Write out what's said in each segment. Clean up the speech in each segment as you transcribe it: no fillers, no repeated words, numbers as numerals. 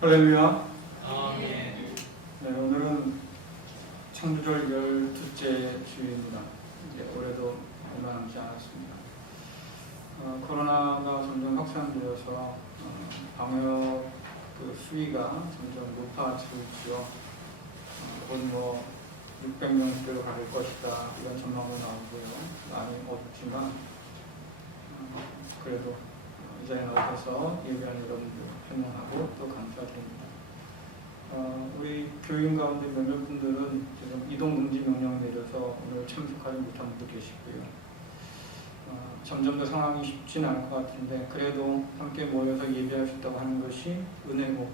할렐루야. 아멘. 네, 오늘은 창조절 12째 주일입니다. 이제 올해도 얼마 남지 않았습니다. 코로나가 점점 확산되어서 방역 수위가 점점 높아지고 있죠. 곧 600명대로 갈 것이다 이런 전망도 나오고요. 많이 어둡지만 그래도 이 자리에 나오셔서 예배하는 여러분들 환영하고 또 감사드립니다. 우리 교인 가운데 몇몇 분들은 지금 이동 금지 명령을 내려서 오늘 참석하지 못한 분도 계시고요. 점점 더 상황이 쉽지는 않을 것 같은데 그래도 함께 모여서 예배할 수 있다고 하는 것이 은혜고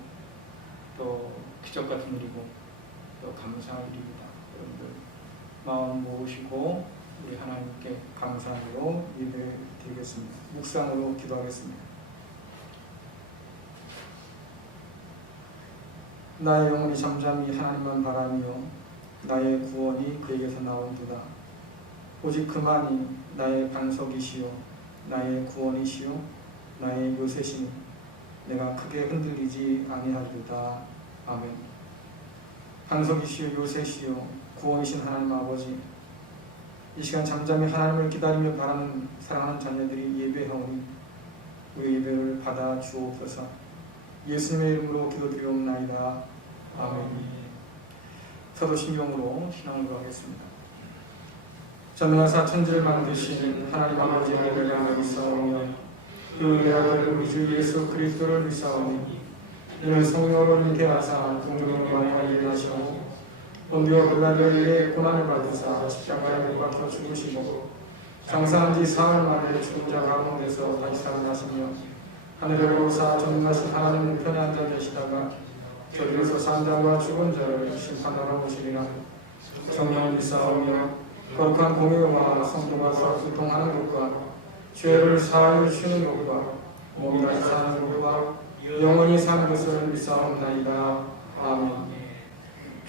또 기적 같은 일이고 또 감사할 일입니다. 여러분들 마음 모으시고 우리 하나님께 감사로 예배 드리겠습니다. 묵상으로 기도하겠습니다. 나의 영혼이 잠잠히 하나님만 바라며 나의 구원이 그에게서 나온도다. 오직 그만이 나의 반석이시요 나의 구원이시요 나의 요새시니 내가 크게 흔들리지 아니하리로다. 아멘. 반석이시요 요새시요 구원이신 하나님 아버지, 이 시간 잠잠히 하나님을 기다리며 바라는 사랑하는 자녀들이 예배하오니 우리 예배를 받아 주옵소서. 예수님의 이름으로 기도드리옵나이다. 아멘. 사도신경으로 신앙을 구하겠습니다. 전능하사 천지를 만드신 하나님 아버지의 예배를 믿사오며 그 외아들 우리 주 예수 그리스도를 믿사오니 이는 성령으로 잉태하사 동정으로 만나게 일하시고 본디오 빌라도에게 고난을 받으사 십자가에 못 박혀 죽으시고 장사한 지 사흘 만에 죽은 자 가운데서 다시 살아나시며 하늘에 오르사 전능하신 하나님 우편에 앉아 계시다가 저리로서 산 자와 죽은 자를 심판하러 오시리라. 성령을 믿사오며 거룩한 공의와 성도가 교통하는 것과 죄를 사하여 주시는 것과 몸이 다시 사는 것과 영원히 사는 것을 믿사옵나이다. 아멘.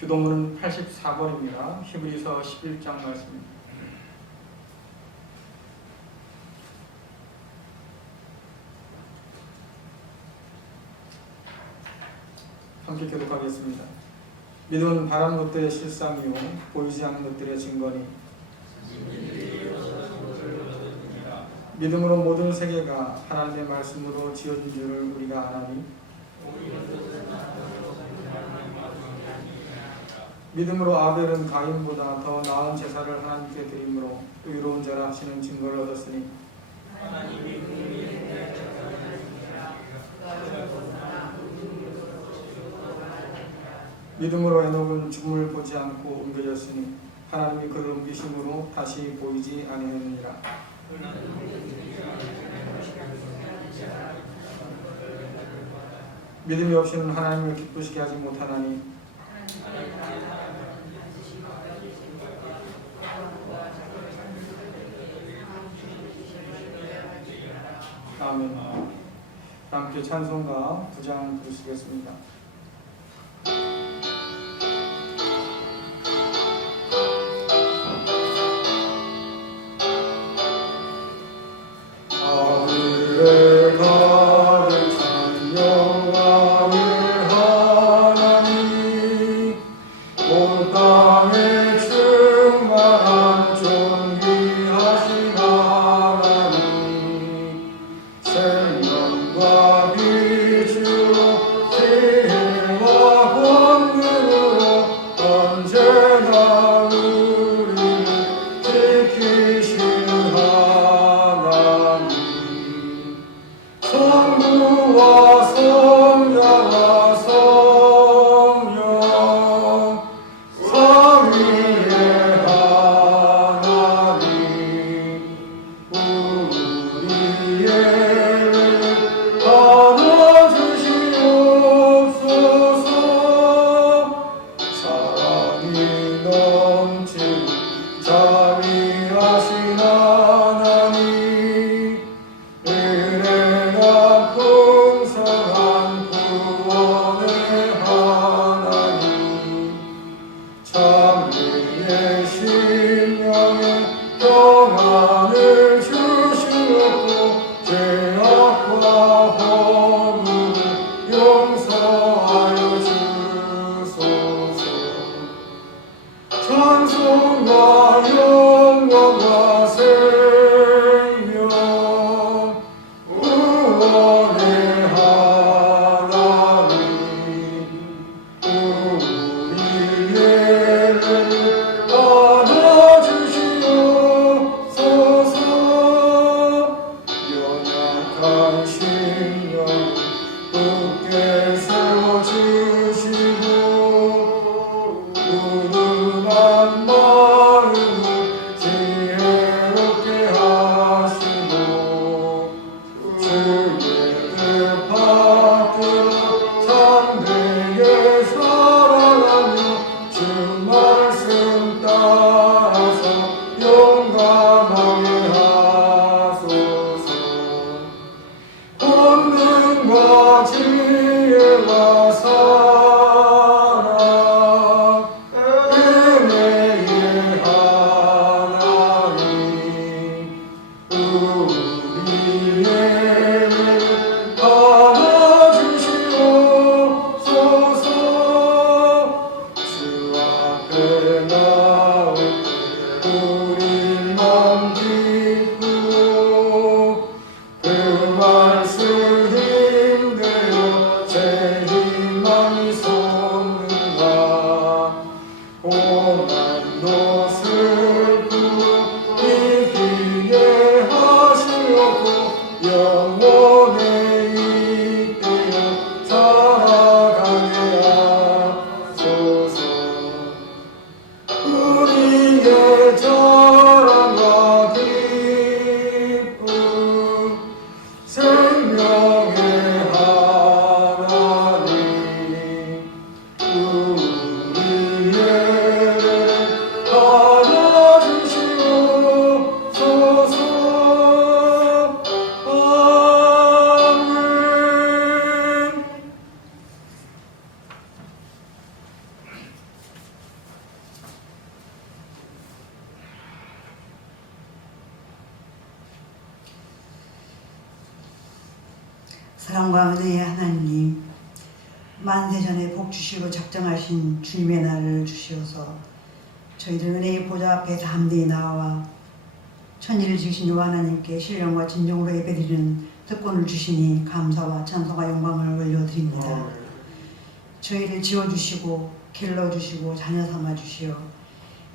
교도문은 84번입니다. 히브리서 11장 말씀입니다. 함께 교독하겠습니다. 믿음은 바라는 것들의 실상이요 보이지 않는 것들의 증거니 믿음으로 모든 세계가 하나님의 말씀으로 지어진 줄을 우리가 아나니 믿음으로 아벨은 가인보다 더 나은 제사를 하나님께 드림으로 의로운 자라 하시는 증거를 얻었으니 믿음으로 에녹은 죽음을 보지 않고 옮겨졌으니 하나님이 그를 옮기심으로 다시 보이지 아니하느니라. 믿음이 없이는 하나님을 기쁘시게 하지 못하나니 아멘. 함께 찬송가 9장 부르시겠습니다. 생명과 빛으로 사랑과 은혜의 하나님, 만세전에 복 주시고 작정하신 주님의 날을 주시어서 저희들 은혜의 보좌 앞에 담대히 나와 천지를 지으신 여호와 하나님께 신령과 진정으로 예배드리는 특권을 주시니 감사와 찬송과 영광을 올려드립니다. 저희를 지어주시고 길러주시고 자녀 삼아주시어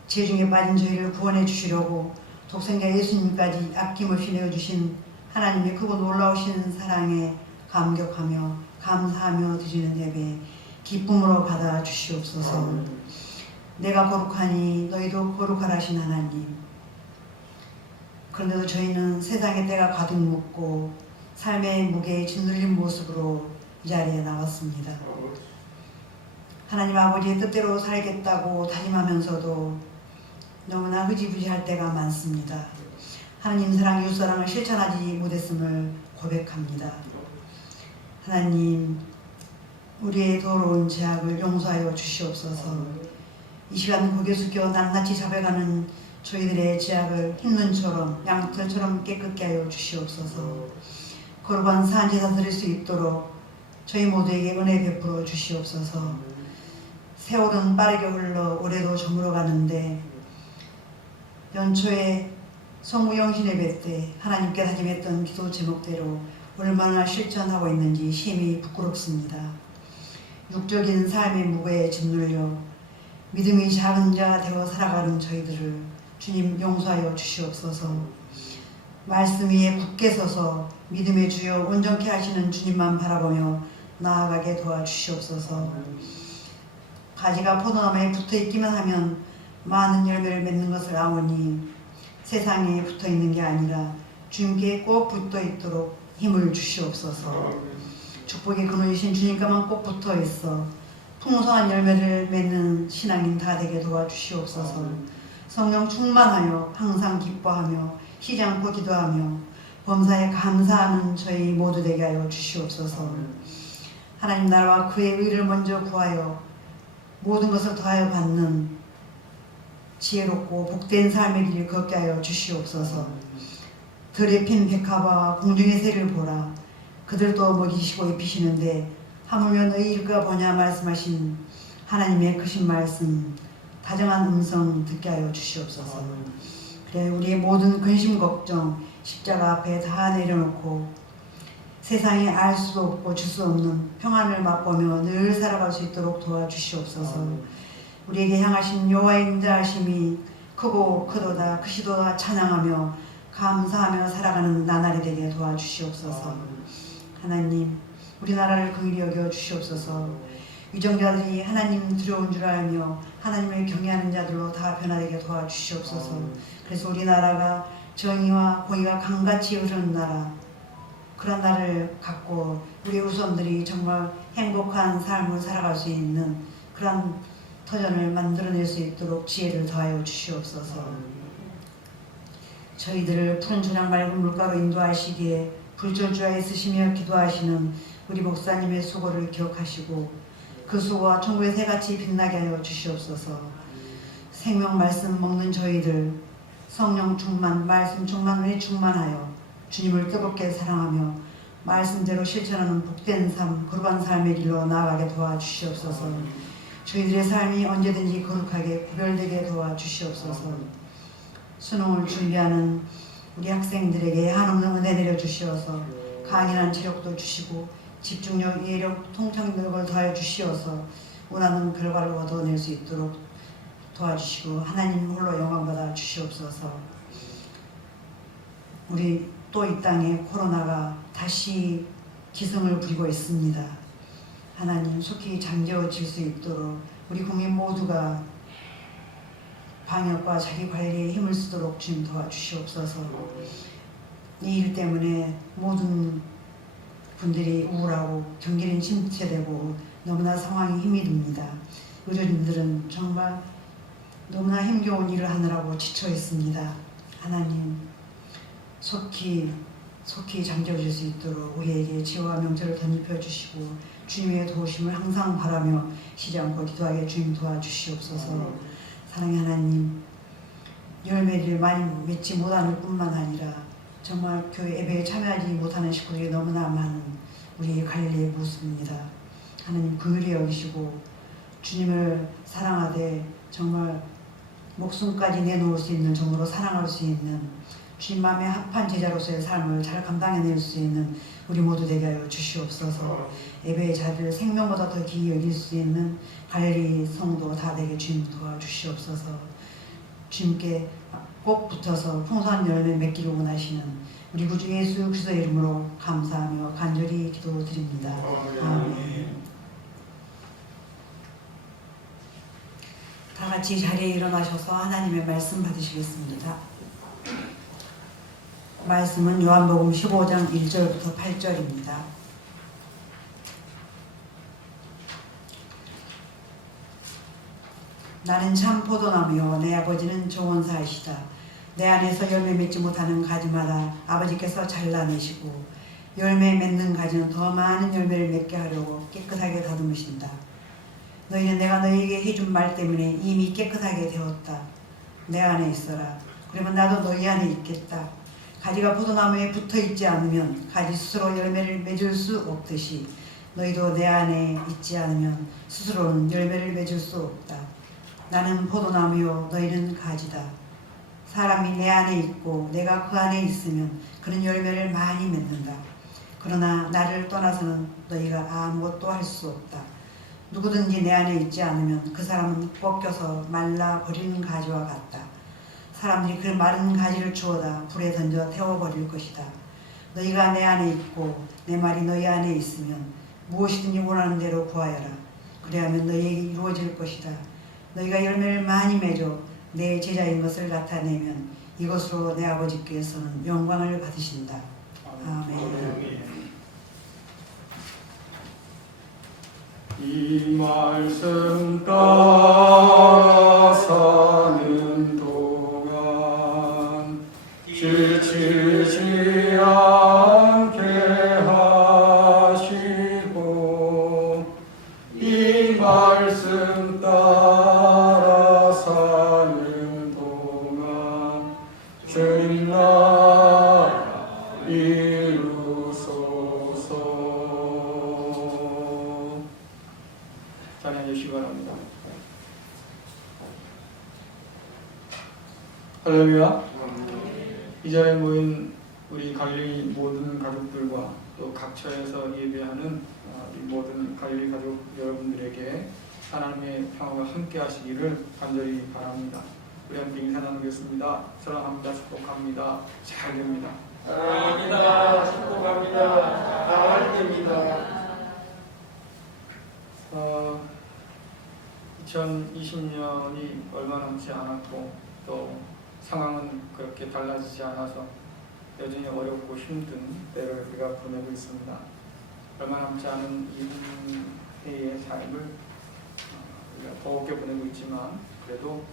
죄중에 빠진 저희를 구원해 주시려고 독생자 예수님까지 아낌없이 내어주신 하나님의 크고 놀라우신 사랑에 감격하며 감사하며 드리는 예배 기쁨으로 받아 주시옵소서. 내가 거룩하니 너희도 거룩하라 하신 하나님, 그런데도 저희는 세상의 때가 가득 묻고 삶의 무게에 짓눌린 모습으로 이 자리에 나왔습니다. 하나님 아버지의 뜻대로 살겠다고 다짐하면서도 너무나 흐지부지할 때가 많습니다. 하나님 사랑, 이웃사랑을 실천하지 못했음을 고백합니다. 하나님, 우리의 더러운 죄악을 용서하여 주시옵소서. 이 시간 고개 숙여 낱낱이 잡아가는 저희들의 죄악을 흰눈처럼 양털처럼 깨끗게 하여 주시옵소서. 거룩한 산제사 드릴 수 있도록 저희 모두에게 은혜 베풀어 주시옵소서. 세월은 빠르게 흘러 올해도 저물어 가는데 연초에 성무영신 예배 때 하나님께 다짐했던 기도 제목대로 얼마나 실천하고 있는지 심히 부끄럽습니다. 육적인 삶의 무게에 짓눌려 믿음이 작은 자 되어 살아가는 저희들을 주님 용서하여 주시옵소서. 말씀 위에 굳게 서서 믿음의 주여 온전케 하시는 주님만 바라보며 나아가게 도와주시옵소서. 가지가 포도나무에 붙어있기만 하면 많은 열매를 맺는 것을 아오니 세상에 붙어있는 게 아니라 주님께 꼭 붙어있도록 힘을 주시옵소서. 축복의 근원이신 주님과만 꼭 붙어있어 풍성한 열매를 맺는 신앙인 다 되게 도와주시옵소서. 성령 충만하여 항상 기뻐하며 쉬지 않고 기도하며 범사에 감사하는 저희 모두 되게 하여 주시옵소서. 하나님 나라와 그의 의를 먼저 구하여 모든 것을 더하여 받는 지혜롭고 복된 삶의 길을 걷게 하여 주시옵소서. 들에 핀 백합과 공중의 새를 보라. 그들도 먹이시고 입히시는데 하물며 너희 일가 보냐 말씀하신 하나님의 크신 말씀, 다정한 음성 듣게 하여 주시옵소서. 그래 우리의 모든 근심 걱정 십자가 앞에 다 내려놓고 세상에 알 수도 없고 줄 수 없는 평안을 맛보며 늘 살아갈 수 있도록 도와주시옵소서. 우리에게 향하신 여호와의 인자하심이 크고 크도다 크시도다 찬양하며 감사하며 살아가는 나날이 되게 도와주시옵소서. 하나님, 우리나라를 긍휼히 여겨 주시옵소서. 위정자들이 하나님 두려운 줄 알며 하나님을 경외하는 자들로 다 변화되게 도와주시옵소서. 그래서 우리나라가 정의와 공의가 강같이 흐르는 나라, 그런 나라를 갖고 우리 후손들이 정말 행복한 삶을 살아갈 수 있는 그런 터전을 만들어낼 수 있도록 지혜를 더하여 주시옵소서. 저희들을 푸른 초장 맑은 물가로 인도하시기에 불철주야에 쓰시며 기도하시는 우리 목사님의 수고를 기억하시고 그 수고와 천국의 새같이 빛나게 하여 주시옵소서. 생명 말씀 먹는 저희들 성령 충만, 말씀 충만, 은혜 충만하여 주님을 뜨겁게 사랑하며 말씀대로 실천하는 복된 삶, 거룩한 삶의 길로 나아가게 도와주시옵소서. 저희들의 삶이 언제든지 거룩하게 구별되게 도와주시옵소서. 수능을 준비하는 우리 학생들에게 한없는 은혜 내려주시어서 강인한 체력도 주시고 집중력, 이해력, 통찰력을 더하여 주시어서 원하는 결과를 얻어낼 수 있도록 도와주시고 하나님 홀로 영광받아 주시옵소서. 우리 또 이 땅에 코로나가 다시 기승을 부리고 있습니다. 하나님 속히 잠재워질 수 있도록 우리 국민 모두가 방역과 자기관리에 힘을 쓰도록 주님 도와주시옵소서. 이 일 때문에 모든 분들이 우울하고 경기는 침체되고 너무나 상황이 힘이 듭니다. 의료진들은 정말 너무나 힘겨운 일을 하느라고 지쳐 있습니다. 하나님 속히 잠재워질 수 있도록 우리에게 지혜와 명철을 덧입혀 주시고 주님의 도우심을 항상 바라며 쉬지 않고 기도하게 주님 도와주시옵소서. 사랑의 하나님, 열매를 많이 맺지 못하는 뿐만 아니라 정말 교회 예배에 참여하지 못하는 식구들이 너무나 많은 우리 갈릴리의 모습입니다. 하나님 긍휼히 여기시고 주님을 사랑하되 정말 목숨까지 내놓을 수 있는 정으로 사랑할 수 있는 주님 마음에 합한 제자로서의 삶을 잘 감당해낼 수 있는 우리 모두 되게 하여 주시옵소서. 예배의 자리를 생명보다 더 귀히 여길 수 있는 갈릴리 성도 다 되게 주님 도와주시옵소서. 주님께 꼭 붙어서 풍성한 열매 맺기를 원하시는 우리 구주 예수 그리스도의 이름으로 감사하며 간절히 기도드립니다. 아멘. 다 같이 자리에 일어나셔서 하나님의 말씀 받으시겠습니다. 말씀은 요한복음 15장 1절부터 8절입니다. 나는 참 포도나무요 내 아버지는 조언사이시다. 내 안에서 열매 맺지 못하는 가지마다 아버지께서 잘라내시고 열매 맺는 가지는 더 많은 열매를 맺게 하려고 깨끗하게 다듬으신다. 너희는 내가 너희에게 해준 말 때문에 이미 깨끗하게 되었다. 내 안에 있어라. 그러면 나도 너희 안에 있겠다. 가지가 포도나무에 붙어있지 않으면 가지 스스로 열매를 맺을 수 없듯이 너희도 내 안에 있지 않으면 스스로는 열매를 맺을 수 없다. 나는 포도나무요 너희는 가지다. 사람이 내 안에 있고 내가 그 안에 있으면 그는 열매를 많이 맺는다. 그러나 나를 떠나서는 너희가 아무것도 할 수 없다. 누구든지 내 안에 있지 않으면 그 사람은 꺾여서 말라 버리는 가지와 같다. 사람들이 그 마른 가지를 주워다 불에 던져 태워버릴 것이다. 너희가 내 안에 있고 내 말이 너희 안에 있으면 무엇이든지 원하는 대로 구하여라. 그래야면 너희에게 이루어질 것이다. 너희가 열매를 많이 맺어 내 제자인 것을 나타내면 이것으로 내 아버지께서는 영광을 받으신다. 아멘. 이 말씀 따라 사는 동안 지치지 않게 하시고 이 말씀 따라 사는 동안 주님 나라 이루소서. 찬양해 주시기 바랍니다. 할렐루야. 이 자리에 모인 우리 갈릴리 모든 가족들과 또 각처에서 예배하는 이 모든 갈릴리 가족 여러분들에게 하나님의 평화가 함께 하시기를 간절히 바랍니다. 우리 함께 인사 나누겠습니다. 사랑합니다. 축복합니다. 잘 됩니다. 사랑합니다. 축복합니다. 잘 됩니다. 2020년이 얼마 남지 않았고 또 상황은 그렇게 달라지지 않아서 여전히 어렵고 힘든 때를 우리가 보내고 있습니다. 얼마 남지 않은 이 해의 삶을 우리가 더욱게 보내고 있지만 그래도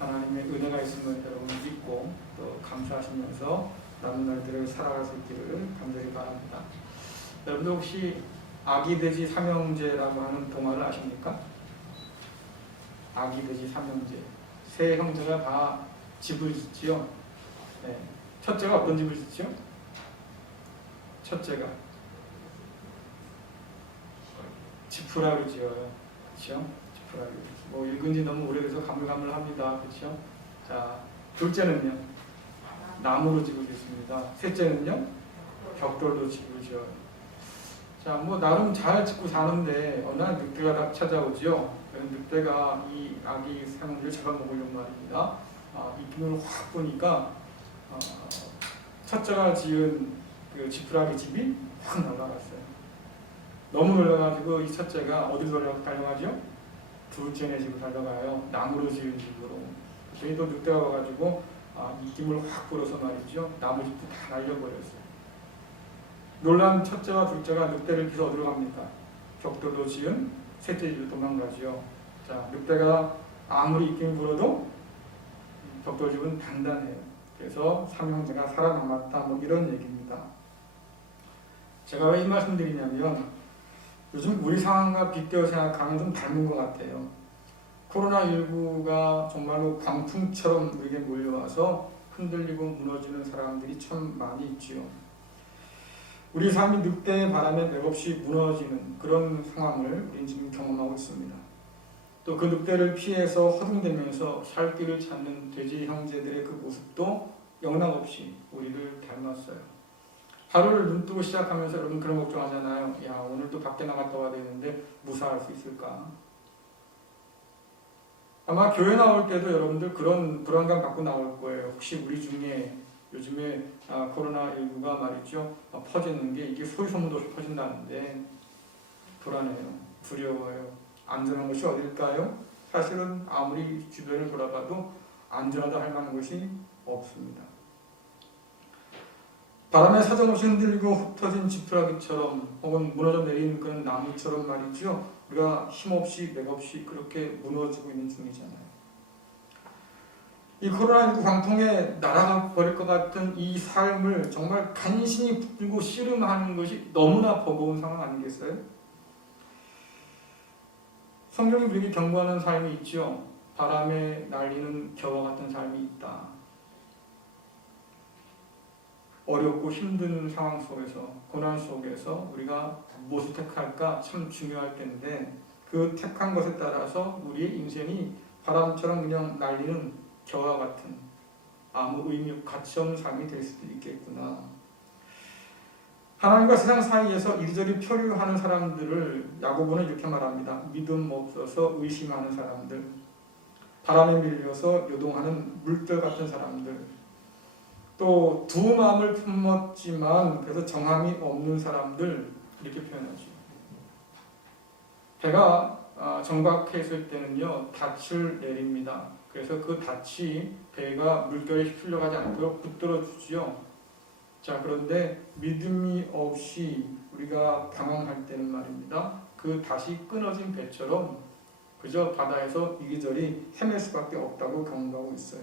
하나님의 은혜가 있음을 여러분 믿고 또 감사하시면서 남은 날들을 살아갈 수 있기를 간절히 바랍니다. 여러분들 혹시 아기돼지 삼형제라고 하는 동화를 아십니까? 아기돼지 삼형제. 세 형제가 다 집을 짓지요. 네. 첫째가 어떤 집을 짓지요? 첫째가 지푸라기를 지어요. 그렇죠? 지푸라기. 뭐 읽은 지 너무 오래돼서 가물가물합니다. 그렇죠? 자, 둘째는요. 나무로 집을 짓습니다. 셋째는요. 벽돌로 집을 지어요. 자, 뭐 나름 잘 짓고 사는데 어느 날 늑대가 찾아오죠. 늑대가 이 아기 삼형제를 잡아먹으려고 말입니다. 입김을 확 보니까 첫째가 지은 그 지푸라기 집이 확 날아갔어요. 너무 놀라가지고 이 첫째가 어디로 달려가죠? 둘째네 집을 달려가요. 나무로 지은 집으로. 그랬더니 또 늑대가 와가지고 입김을 확 불어서 말이죠. 나무 집도 다 날려버렸어요. 놀란 첫째와 둘째가 늑대를 피해서 어디로 갑니까? 벽돌로 지은 셋째 집으로 도망가죠. 자, 늑대가 아무리 입김을 불어도 벽돌집은 단단해요. 그래서 삼형제가 살아남았다. 뭐 이런 얘기입니다. 제가 왜 이 말씀 드리냐면 요즘 우리 상황과 빗대어 생각하면 좀 닮은 것 같아요. 코로나19가 정말로 광풍처럼 우리에게 몰려와서 흔들리고 무너지는 사람들이 참 많이 있지요. 우리 삶이 늑대의 바람에 맥없이 무너지는 그런 상황을 우리는 지금 경험하고 있습니다. 또 그 늑대를 피해서 허둥대면서 살 길을 찾는 돼지 형제들의 그 모습도 영락없이 우리를 닮았어요. 하루를 눈뜨고 시작하면서 여러분 그런 걱정하잖아요. 야, 오늘 또 밖에 나갔다 와야 되는데 무사할 수 있을까? 아마 교회 나올 때도 여러분들 그런 불안감 갖고 나올 거예요. 혹시 우리 중에 요즘에 코로나19가 말이죠, 퍼지는 게 이게 소리소문도 없이 퍼진다는데 불안해요. 두려워요. 안전한 곳이 어딜까요? 사실은 아무리 주변을 돌아봐도 안전하다 할 만한 곳이 없습니다. 바람에 사정없이 흔들리고 흩어진 지푸라기처럼 혹은 무너져 내린 그런 나무처럼 말이죠. 우리가 힘없이 맥없이 그렇게 무너지고 있는 중이잖아요. 이 코로나19 광통에 날아가 버릴 것 같은 이 삶을 정말 간신히 붙들고 씨름하는 것이 너무나 버거운 상황 아니겠어요? 성경이 우리에게 경고하는 삶이 있죠. 바람에 날리는 겨와 같은 삶이 있다. 어렵고 힘든 상황 속에서, 고난 속에서 우리가 무엇을 택할까 참 중요할 텐데 그 택한 것에 따라서 우리의 인생이 바람처럼 그냥 날리는 겨와 같은 아무 의미, 가치 없는 삶이 될 수도 있겠구나. 하나님과 세상 사이에서 이리저리 표류하는 사람들을 야고보는 이렇게 말합니다. 믿음 없어서 의심하는 사람들, 바람에 밀려서 요동하는 물결 같은 사람들, 또 두 마음을 품었지만 그래서 정함이 없는 사람들, 이렇게 표현하죠. 배가 정박해 있을 때는요, 닻을 내립니다. 그래서 그 닻이 배가 물결에 휩쓸려가지 않도록 붙들어 주지요. 자, 그런데 믿음이 없이 우리가 방황할 때는 말입니다. 그 닷이 끊어진 배처럼 그저 바다에서 이리저리 헤맬 수밖에 없다고 경고하고 있어요.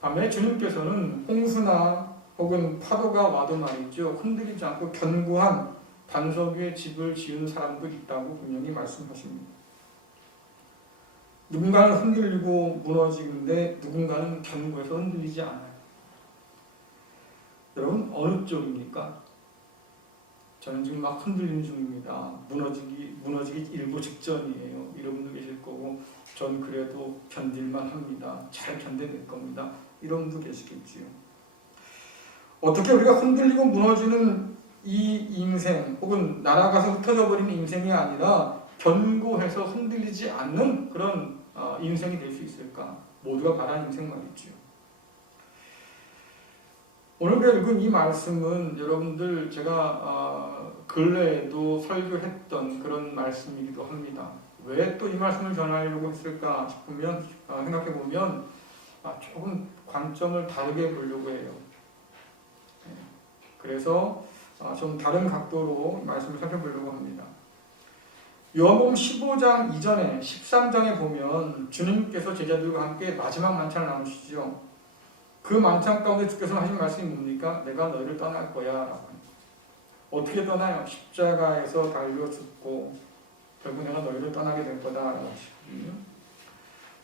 반면에 주님께서는 홍수나 혹은 파도가 와도 말이죠, 흔들리지 않고 견고한 반석 위에 집을 지은 사람도 있다고 분명히 말씀하십니다. 누군가는 흔들리고 무너지는데 누군가는 견고해서 흔들리지 않아요. 여러분 어느 쪽입니까? 저는 지금 막 흔들리는 중입니다. 무너지기 일보 직전이에요. 이런 분도 계실 거고, 전 그래도 견딜만 합니다. 잘 견뎌낼 겁니다. 이런 분도 계시겠지요. 어떻게 우리가 흔들리고 무너지는 이 인생, 혹은 날아가서 흩어져 버리는 인생이 아니라 견고해서 흔들리지 않는 그런 인생이 될 수 있을까? 모두가 바라는 인생 말이죠. 오늘 읽은 이 말씀은 여러분들 제가 근래에도 설교했던 그런 말씀이기도 합니다. 왜 또 이 말씀을 전하려고 했을까 싶으면 생각해보면 조금 관점을 다르게 보려고 해요. 그래서 좀 다른 각도로 말씀을 살펴보려고 합니다. 요한복음 15장 이전에 13장에 보면 주님께서 제자들과 함께 마지막 만찬을 나누시죠. 그 만찬 가운데 주께서 하신 말씀이 뭡니까? 내가 너희를 떠날 거야 라고. 어떻게 떠나요? 십자가에서 달려 죽고 결국 내가 너희를 떠나게 될 거다 라고 하시거든요.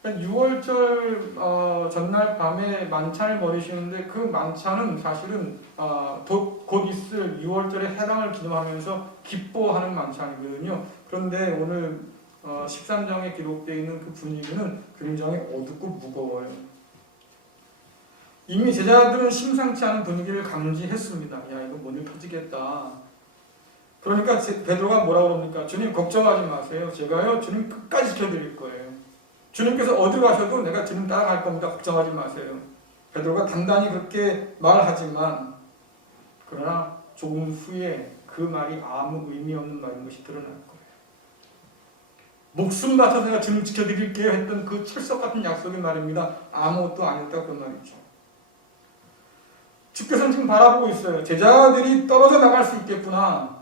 그러니까 6월절 전날 밤에 만찬을 벌이시는데 그 만찬은 사실은 곧 있을 6월절의 해방을 기념하면서 기뻐하는 만찬이거든요. 그런데 오늘 13장에 기록되어 있는 그 분위기는 굉장히 어둡고 무거워요. 이미 제자들은 심상치 않은 분위기를 감지했습니다. 야, 이거 뭔 일 터지겠다. 그러니까 베드로가 뭐라고 그럽니까? 주님 걱정하지 마세요. 제가요 주님 끝까지 지켜드릴 거예요. 주님께서 어디 가셔도 내가 주님 따라갈 겁니다. 걱정하지 마세요. 베드로가 단단히 그렇게 말하지만 그러나 조금 후에 그 말이 아무 의미 없는 말인 것이 드러날 거예요. 목숨 바쳐서 내가 주님 지켜드릴게요 했던 그 철석 같은 약속의 말입니다. 아무것도 아니었다 그 말이죠. 주께서는 지금 바라보고 있어요. 제자들이 떨어져 나갈 수 있겠구나.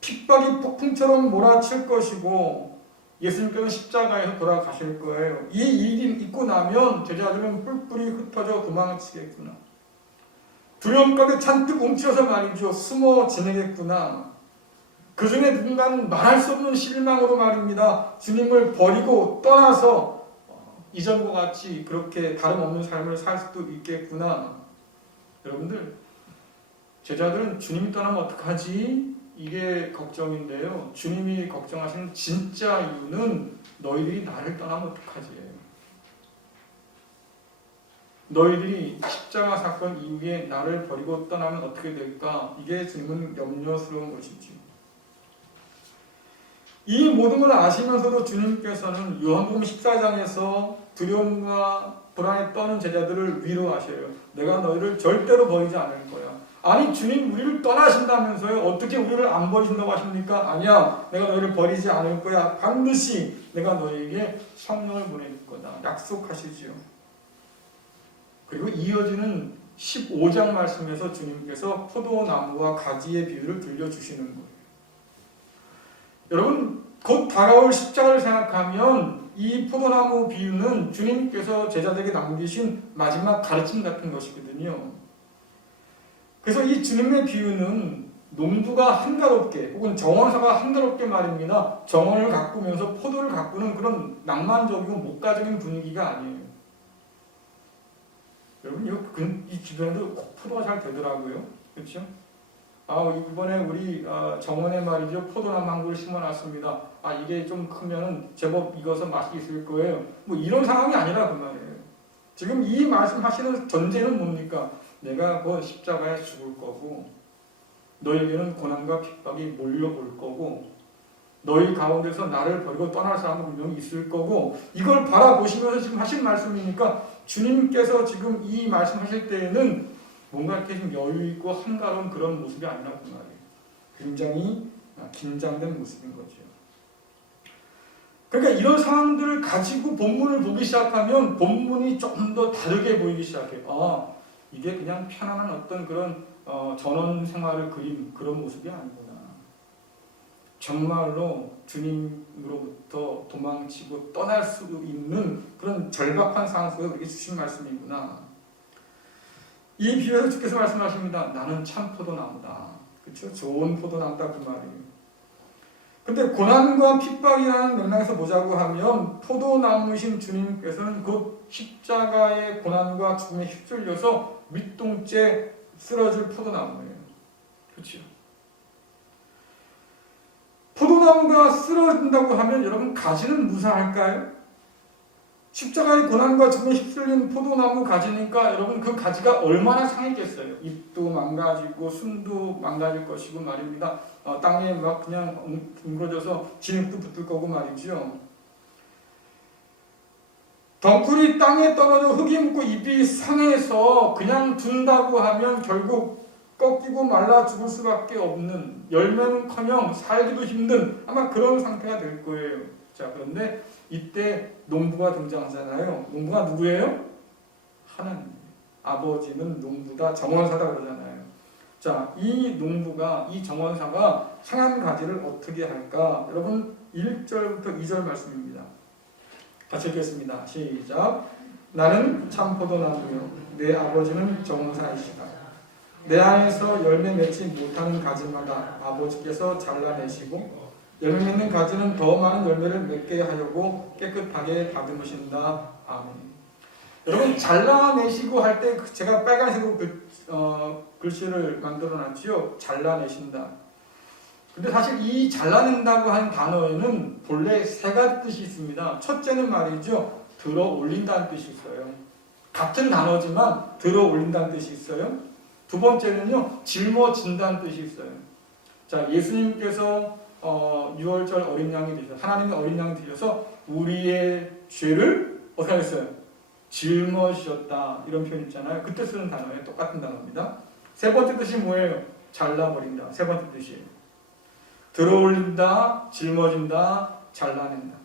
핍박이 폭풍처럼 몰아칠 것이고 예수님께서는 십자가에서 돌아가실 거예요. 이 일이 있고 나면 제자들은 뿔뿔이 흩어져 도망치겠구나. 두려움 가운데 잔뜩 움츠려서 말이죠. 숨어 지내겠구나. 그 중에 누군가는 말할 수 없는 실망으로 말입니다. 주님을 버리고 떠나서 이전과 같이 그렇게 다름없는 삶을 살 수도 있겠구나. 여러분들 제자들은 주님이 떠나면 어떡하지? 이게 걱정인데요. 주님이 걱정하시는 진짜 이유는 너희들이 나를 떠나면 어떡하지? 너희들이 십자가 사건 이후에 나를 버리고 떠나면 어떻게 될까? 이게 주님은 염려스러운 것이지. 이 모든 걸 아시면서도 주님께서는 요한복음 14장에서 두려움과 불안에 떠는 제자들을 위로하셔요. 내가 너희를 절대로 버리지 않을 거야. 아니 주님 우리를 떠나신다면서요. 어떻게 우리를 안 버리신다고 하십니까? 아니야. 내가 너희를 버리지 않을 거야. 반드시 내가 너희에게 성령을 보낼 거다. 약속하시지요. 그리고 이어지는 15장 말씀에서 주님께서 포도나무와 가지의 비유를 들려주시는 거예요. 여러분 곧 다가올 십자가를 생각하면 이 포도나무 비유는 주님께서 제자들에게 남기신 마지막 가르침 같은 것이거든요. 그래서 이 주님의 비유는 농부가 한가롭게 혹은 정원사가 한가롭게 말입니다. 정원을 가꾸면서 포도를 가꾸는 그런 낭만적이고 목가적인 분위기가 아니에요. 여러분 이 주변에도 포도가 잘 되더라고요. 그렇죠? 이번에 우리 정원에 말이죠. 포도나무 한 그루 심어놨습니다. 이게 좀 크면은 제법 익어서 맛이 있을 거예요. 뭐 이런 상황이 아니라 그 말이에요. 지금 이 말씀하시는 전제는 뭡니까? 내가 그 십자가에 죽을 거고 너에게는 고난과 핍박이 몰려올 거고 너희 가운데서 나를 버리고 떠날 사람은 분명히 있을 거고 이걸 바라보시면서 지금 하신 말씀이니까 주님께서 지금 이 말씀하실 때에는 뭔가 이렇게 좀 여유있고 한가로운 그런 모습이 아니라 그 말이에요. 굉장히 긴장된 모습인 거죠. 그러니까 이런 상황들을 가지고 본문을 보기 시작하면 본문이 조금 더 다르게 보이기 시작해요. 이게 그냥 편안한 어떤 그런 전원 생활을 그린 그런 모습이 아니구나. 정말로 주님으로부터 도망치고 떠날 수 있는 그런 절박한 상황 속에 그렇게 주신 말씀이구나. 이 비유에서 주께서 말씀하십니다. 나는 참 포도나무다. 그렇죠? 좋은 포도나무다 그 말이에요. 근데 고난과 핍박이라는 맥락에서 보자고 하면 포도나무이신 주님께서는 그 십자가의 고난과 죽음에 휩쓸려서 밑동째 쓰러질 포도나무예요. 그렇죠? 포도나무가 쓰러진다고 하면 여러분 가지는 무사할까요? 십자가의 고난과 죽음에 휩쓸린 포도나무 가지니까 여러분 그 가지가 얼마나 상했겠어요. 잎도 망가지고 순도 망가질 것이고 말입니다. 땅에 막 그냥 둥그러져서 진흙도 붙을 거고 말이죠. 덩굴이 땅에 떨어져 흙이 묻고 잎이 상해서 그냥 둔다고 하면 결국 꺾이고 말라 죽을 수밖에 없는, 열매는커녕 살기도 힘든 아마 그런 상태가 될 거예요. 자, 그런데 이때 농부가 등장하잖아요. 농부가 누구예요? 하나님. 아버지는 농부다, 정원사다 그러잖아요. 자, 이 농부가, 이 정원사가 상한 가지를 어떻게 할까? 여러분 1절부터 2절 말씀입니다. 같이 읽겠습니다. 시작. 나는 참 포도나무요 내 아버지는 정원사이시다. 내 안에서 열매 맺지 못하는 가지마다 아버지께서 잘라내시고 열매 맺는 가지는 더 많은 열매를 맺게 하려고 깨끗하게 다듬으신다. 아멘. 여러분 잘라내시고 할 때 제가 빨간색으로 글씨를 만들어놨지요. 잘라내신다. 근데 사실 이 잘라낸다고 하는 단어에는 본래 세 가지 뜻이 있습니다. 첫째는 말이죠. 들어 올린다는 뜻이 있어요. 같은 단어지만 들어 올린다는 뜻이 있어요. 두 번째는요. 짊어진다는 뜻이 있어요. 자, 예수님께서 6월절 어린 양이 되셔서 하나님의 어린 양이 되셔서 우리의 죄를 어떻게 하셨어요? 짊어지셨다. 이런 표현 있잖아요. 그때 쓰는 단어예요. 똑같은 단어입니다. 세 번째 뜻이 뭐예요? 잘라버린다. 세 번째 뜻이에요. 들어올린다, 짊어진다, 잘라낸다.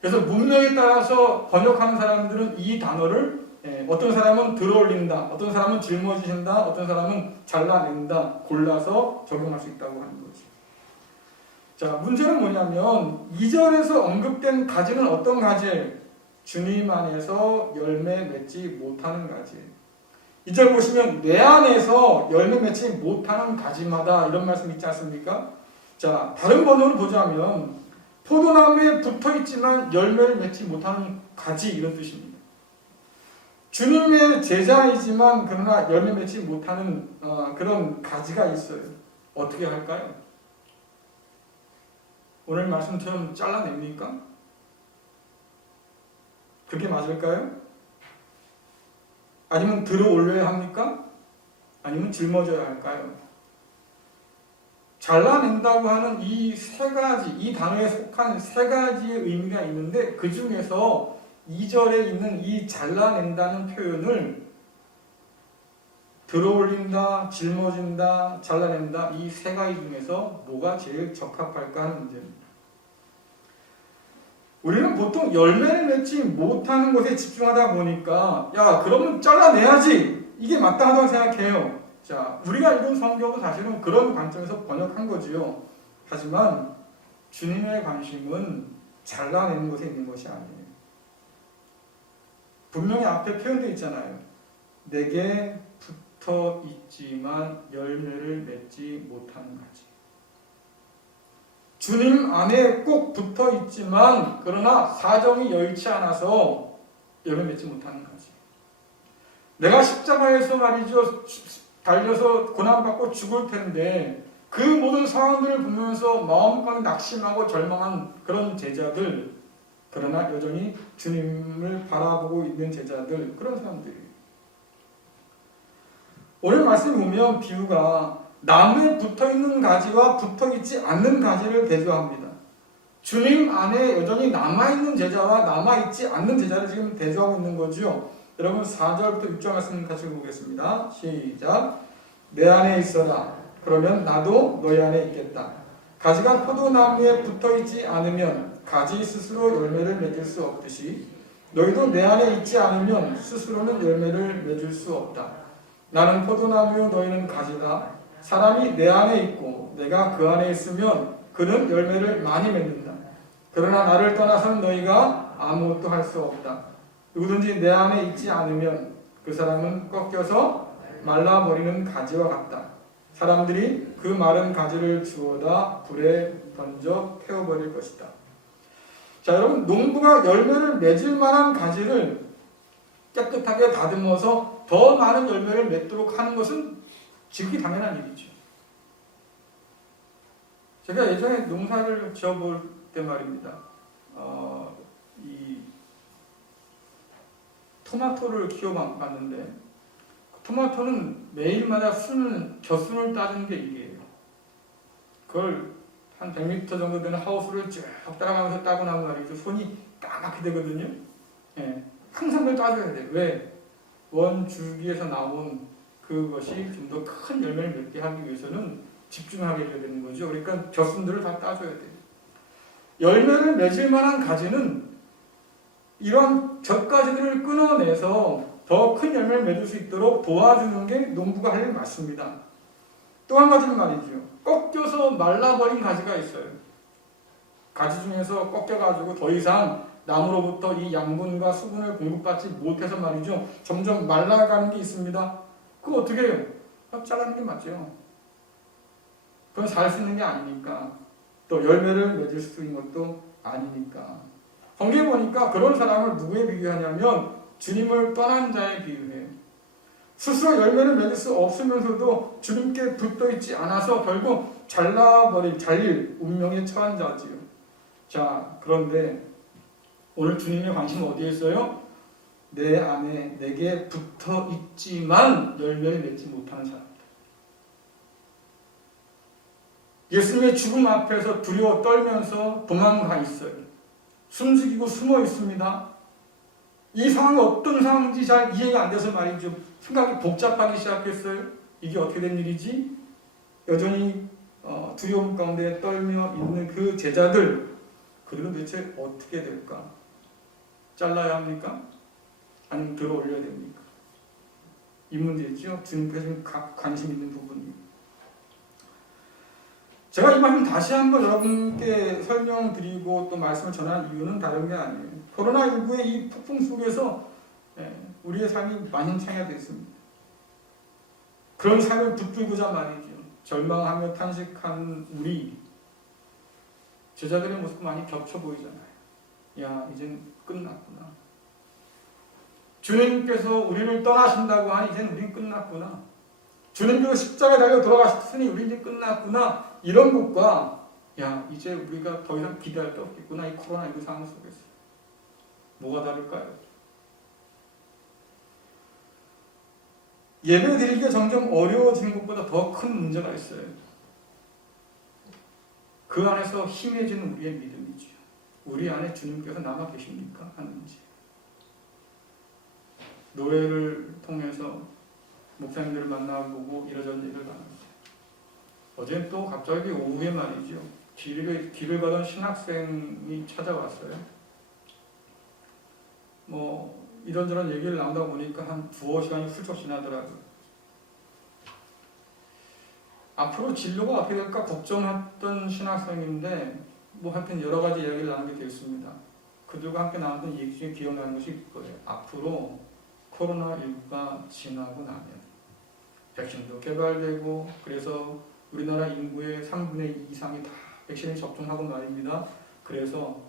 그래서 문맥에 따라서 번역하는 사람들은 이 단어를 어떤 사람은 들어올린다, 어떤 사람은 짊어지신다, 어떤 사람은 잘라낸다 골라서 적용할 수 있다고 하는 거죠. 자, 문제는 뭐냐면 2절에서 언급된 가지는 어떤 가지예요? 주님 안에서 열매 맺지 못하는 가지예요. 2절 보시면 내 안에서 열매 맺지 못하는 가지마다 이런 말씀 있지 않습니까? 자, 다른 번역을 보자면 포도나무에 붙어있지만 열매를 맺지 못하는 가지 이런 뜻입니다. 주님의 제자이지만 그러나 열매 맺지 못하는 그런 가지가 있어요. 어떻게 할까요? 오늘 말씀처럼 잘라냅니까? 그게 맞을까요? 아니면 들어 올려야 합니까? 아니면 짊어져야 할까요? 잘라낸다고 하는 이 세 가지, 이 단어에 속한 세 가지의 의미가 있는데 그 중에서 2절에 있는 이 잘라낸다는 표현을 들어올린다, 짊어진다, 잘라낸다 이 세 가지 중에서 뭐가 제일 적합할까 하는 문제입니다. 우리는 보통 열매를 맺지 못하는 것에 집중하다 보니까 야 그러면 잘라내야지 이게 마땅하다고 생각해요. 자, 우리가 읽은 성경도 사실은 그런 관점에서 번역한 거지요. 하지만 주님의 관심은 잘라내는 것에 있는 것이 아니에요. 분명히 앞에 표현되어 있잖아요. 내게 붙어 있지만 열매를 맺지 못하는 가지. 주님 안에 꼭 붙어 있지만 그러나 사정이 여의치 않아서 열매 맺지 못하는 가지. 내가 십자가에서 말이죠. 달려서 고난받고 죽을 텐데 그 모든 상황들을 보면서 마음껏 낙심하고 절망한 그런 제자들, 그러나 여전히 주님을 바라보고 있는 제자들, 그런 사람들이에요. 오늘 말씀 보면 비유가 나무에 붙어있는 가지와 붙어있지 않는 가지를 대조합니다. 주님 안에 여전히 남아있는 제자와 남아있지 않는 제자를 지금 대조하고 있는 거죠. 여러분 4절부터 6절 말씀 같이 보겠습니다. 시작. 내 안에 있어라. 그러면 나도 너희 안에 있겠다. 가지가 포도나무에 붙어있지 않으면 가지 스스로 열매를 맺을 수 없듯이 너희도 내 안에 있지 않으면 스스로는 열매를 맺을 수 없다. 나는 포도나무요 너희는 가지다. 사람이 내 안에 있고 내가 그 안에 있으면 그는 열매를 많이 맺는다. 그러나 나를 떠나서는 너희가 아무것도 할 수 없다. 누구든지 내 안에 있지 않으면 그 사람은 꺾여서 말라버리는 가지와 같다. 사람들이 그 마른 가지를 주워다 불에 던져 태워버릴 것이다. 자, 여러분 농부가 열매를 맺을 만한 가지를 깨끗하게 다듬어서 더 많은 열매를 맺도록 하는 것은 지극히 당연한 일이죠. 제가 예전에 농사를 지어볼 때 말입니다. 이 토마토를 키워봤는데 토마토는 매일마다 벼순을 따주는 게 일이에요. 그걸 한 100m 정도 되는 하우스를 쭉 따라가면서 따고 나면 말이죠. 손이 까맣게 되거든요. 예, 항상 그걸 따줘야 돼요. 왜? 원줄기에서 나온 그것이 좀 더 큰 열매를 맺게 하기 위해서는 집중하게 해야 되는 거죠. 그러니까 벼순들을 다 따줘야 돼요. 열매를 맺을 만한 가지는 이런 젖가지들을 끊어내서 더 큰 열매를 맺을 수 있도록 도와주는 게 농부가 할 일 맞습니다. 또 한 가지는 말이죠. 꺾여서 말라버린 가지가 있어요. 가지 중에서 꺾여가지고 더 이상 나무로부터 이 양분과 수분을 공급받지 못해서 말이죠. 점점 말라가는 게 있습니다. 그거 어떻게 해요? 잘라내는 게 맞죠. 그건 살 수 있는 게 아니니까. 또 열매를 맺을 수 있는 것도 아니니까. 성경에 보니까 그런 사람을 누구에 비교하냐면 주님을 떠난 자에 비유해요. 스스로 열매를 맺을 수 없으면서도 주님께 붙어있지 않아서 결국 잘릴 운명에 처한 자지요. 자, 그런데 오늘 주님의 관심은 어디에 있어요? 내 안에 내게 붙어있지만 열매를 맺지 못하는 사람들. 예수님의 죽음 앞에서 두려워 떨면서 도망가 있어요. 숨죽이고 숨어 있습니다. 이 상황이 어떤 상황인지 잘 이해가 안 돼서 말이죠. 생각이 복잡하기 시작했어요. 이게 어떻게 된 일이지? 여전히 두려움 가운데 떨며 있는 그 제자들, 그들은 도대체 어떻게 될까? 잘라야 합니까? 아니면 들어 올려야 됩니까? 이 문제죠. 주님께서 관심 있는 부분입니다. 제가 이 말씀 다시 한번 여러분께 설명드리고 또 말씀을 전한 이유는 다른 게 아니에요. 코로나19의 이 폭풍 속에서 우리의 삶이 만연창이가 됐습니다. 그런 삶을 붙들고자 말이죠. 절망하며 탄식한 우리 제자들의 모습도 많이 겹쳐 보이잖아요. 야, 이젠 끝났구나. 주님께서 우리를 떠나신다고 하니 이제는 우린 끝났구나. 주님께서 십자가에 달려 돌아가셨으니 우리 이제 끝났구나. 이런 것과 야 이제 우리가 더 이상 기대할 게 없겠구나. 이 코로나19 상황 속에서. 뭐가 다를까요? 예배 드리기가 점점 어려워지는 것보다 더 큰 문제가 있어요. 그 안에서 힘해지는 우리의 믿음이죠. 우리 안에 주님께서 남아 계십니까? 하는 문제. 노래를 통해서 목사님들을 만나보고 이러저런 얘기를 나눴어요. 어제 또 갑자기 오후에 말이죠. 길을 가던 신학생이 찾아왔어요. 뭐 이런저런 얘기를 나누다 보니까 한 두어 시간이 훌쩍 지나더라고요. 앞으로 진로가 어떻게 될까 걱정했던 신학생인데 뭐 하여튼 여러 가지 이야기를 나누게 되었습니다. 그들과 함께 나눴던 얘기 중에 기억나는 것이 있고요. 앞으로 코로나19가 지나고 나면 백신도 개발되고 그래서 우리나라 인구의 3분의 2 이상이 다 백신을 접종하고 말입니다. 그래서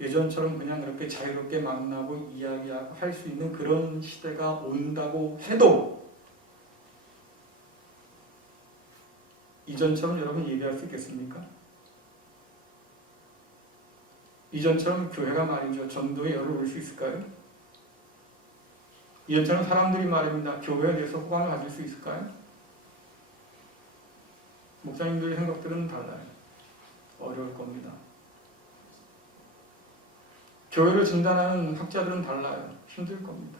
예전처럼 그냥 이렇게 자유롭게 만나고 이야기하고 할 수 있는 그런 시대가 온다고 해도 이전처럼 여러분 얘기할 수 있겠습니까? 이전처럼 교회가 말이죠. 전도에 열을 올 수 있을까요? 이전처럼 사람들이 말입니다. 교회에 대해서 호감을 가질 수 있을까요? 목사님들의 생각들은 달라요. 어려울 겁니다. 교회를 진단하는 학자들은 달라요. 힘들 겁니다.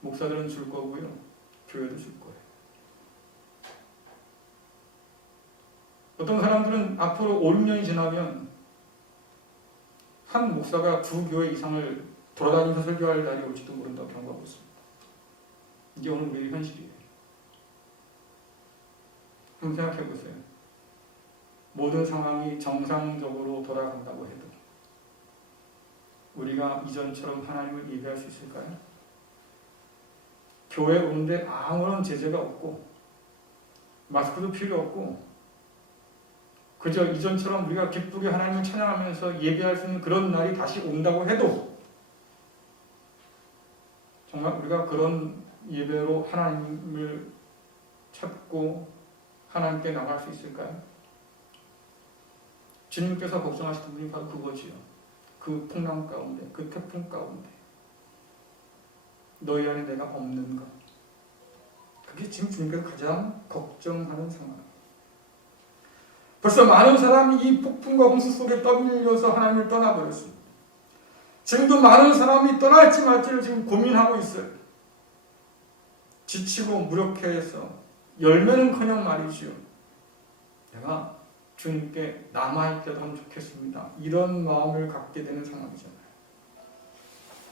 목사들은 줄 거고요. 교회도 줄 거예요. 어떤 사람들은 앞으로 5, 6년이 지나면 한 목사가 두 교회 이상을 돌아다니면서 설교할 날이 올지도 모른다고 경고하고 있습니다. 이게 오늘 우리의 현실이에요. 한번 생각해 보세요. 모든 상황이 정상적으로 돌아간다고 해도 우리가 이전처럼 하나님을 예배할 수 있을까요? 교회 오는데 아무런 제재가 없고 마스크도 필요 없고 그저 이전처럼 우리가 기쁘게 하나님을 찬양하면서 예배할 수 있는 그런 날이 다시 온다고 해도 정말 우리가 그런 예배로 하나님을 찾고 하나님께 나갈 수 있을까요? 주님께서 걱정하시는 분이 바로 그거지요. 그 풍랑 가운데, 그 태풍 가운데 너희 안에 내가 없는가? 그게 지금 주님께서 가장 걱정하는 상황. 벌써 많은 사람이 이 폭풍과 홍수 속에 떠밀려서 하나님을 떠나버렸습니다. 지금도 많은 사람이 떠날지 말지를 지금 고민하고 있어요. 지치고 무력해서 열매는커녕 말이지요. 내가 주님께 남아있게 하면 좋겠습니다. 이런 마음을 갖게 되는 상황이잖아요.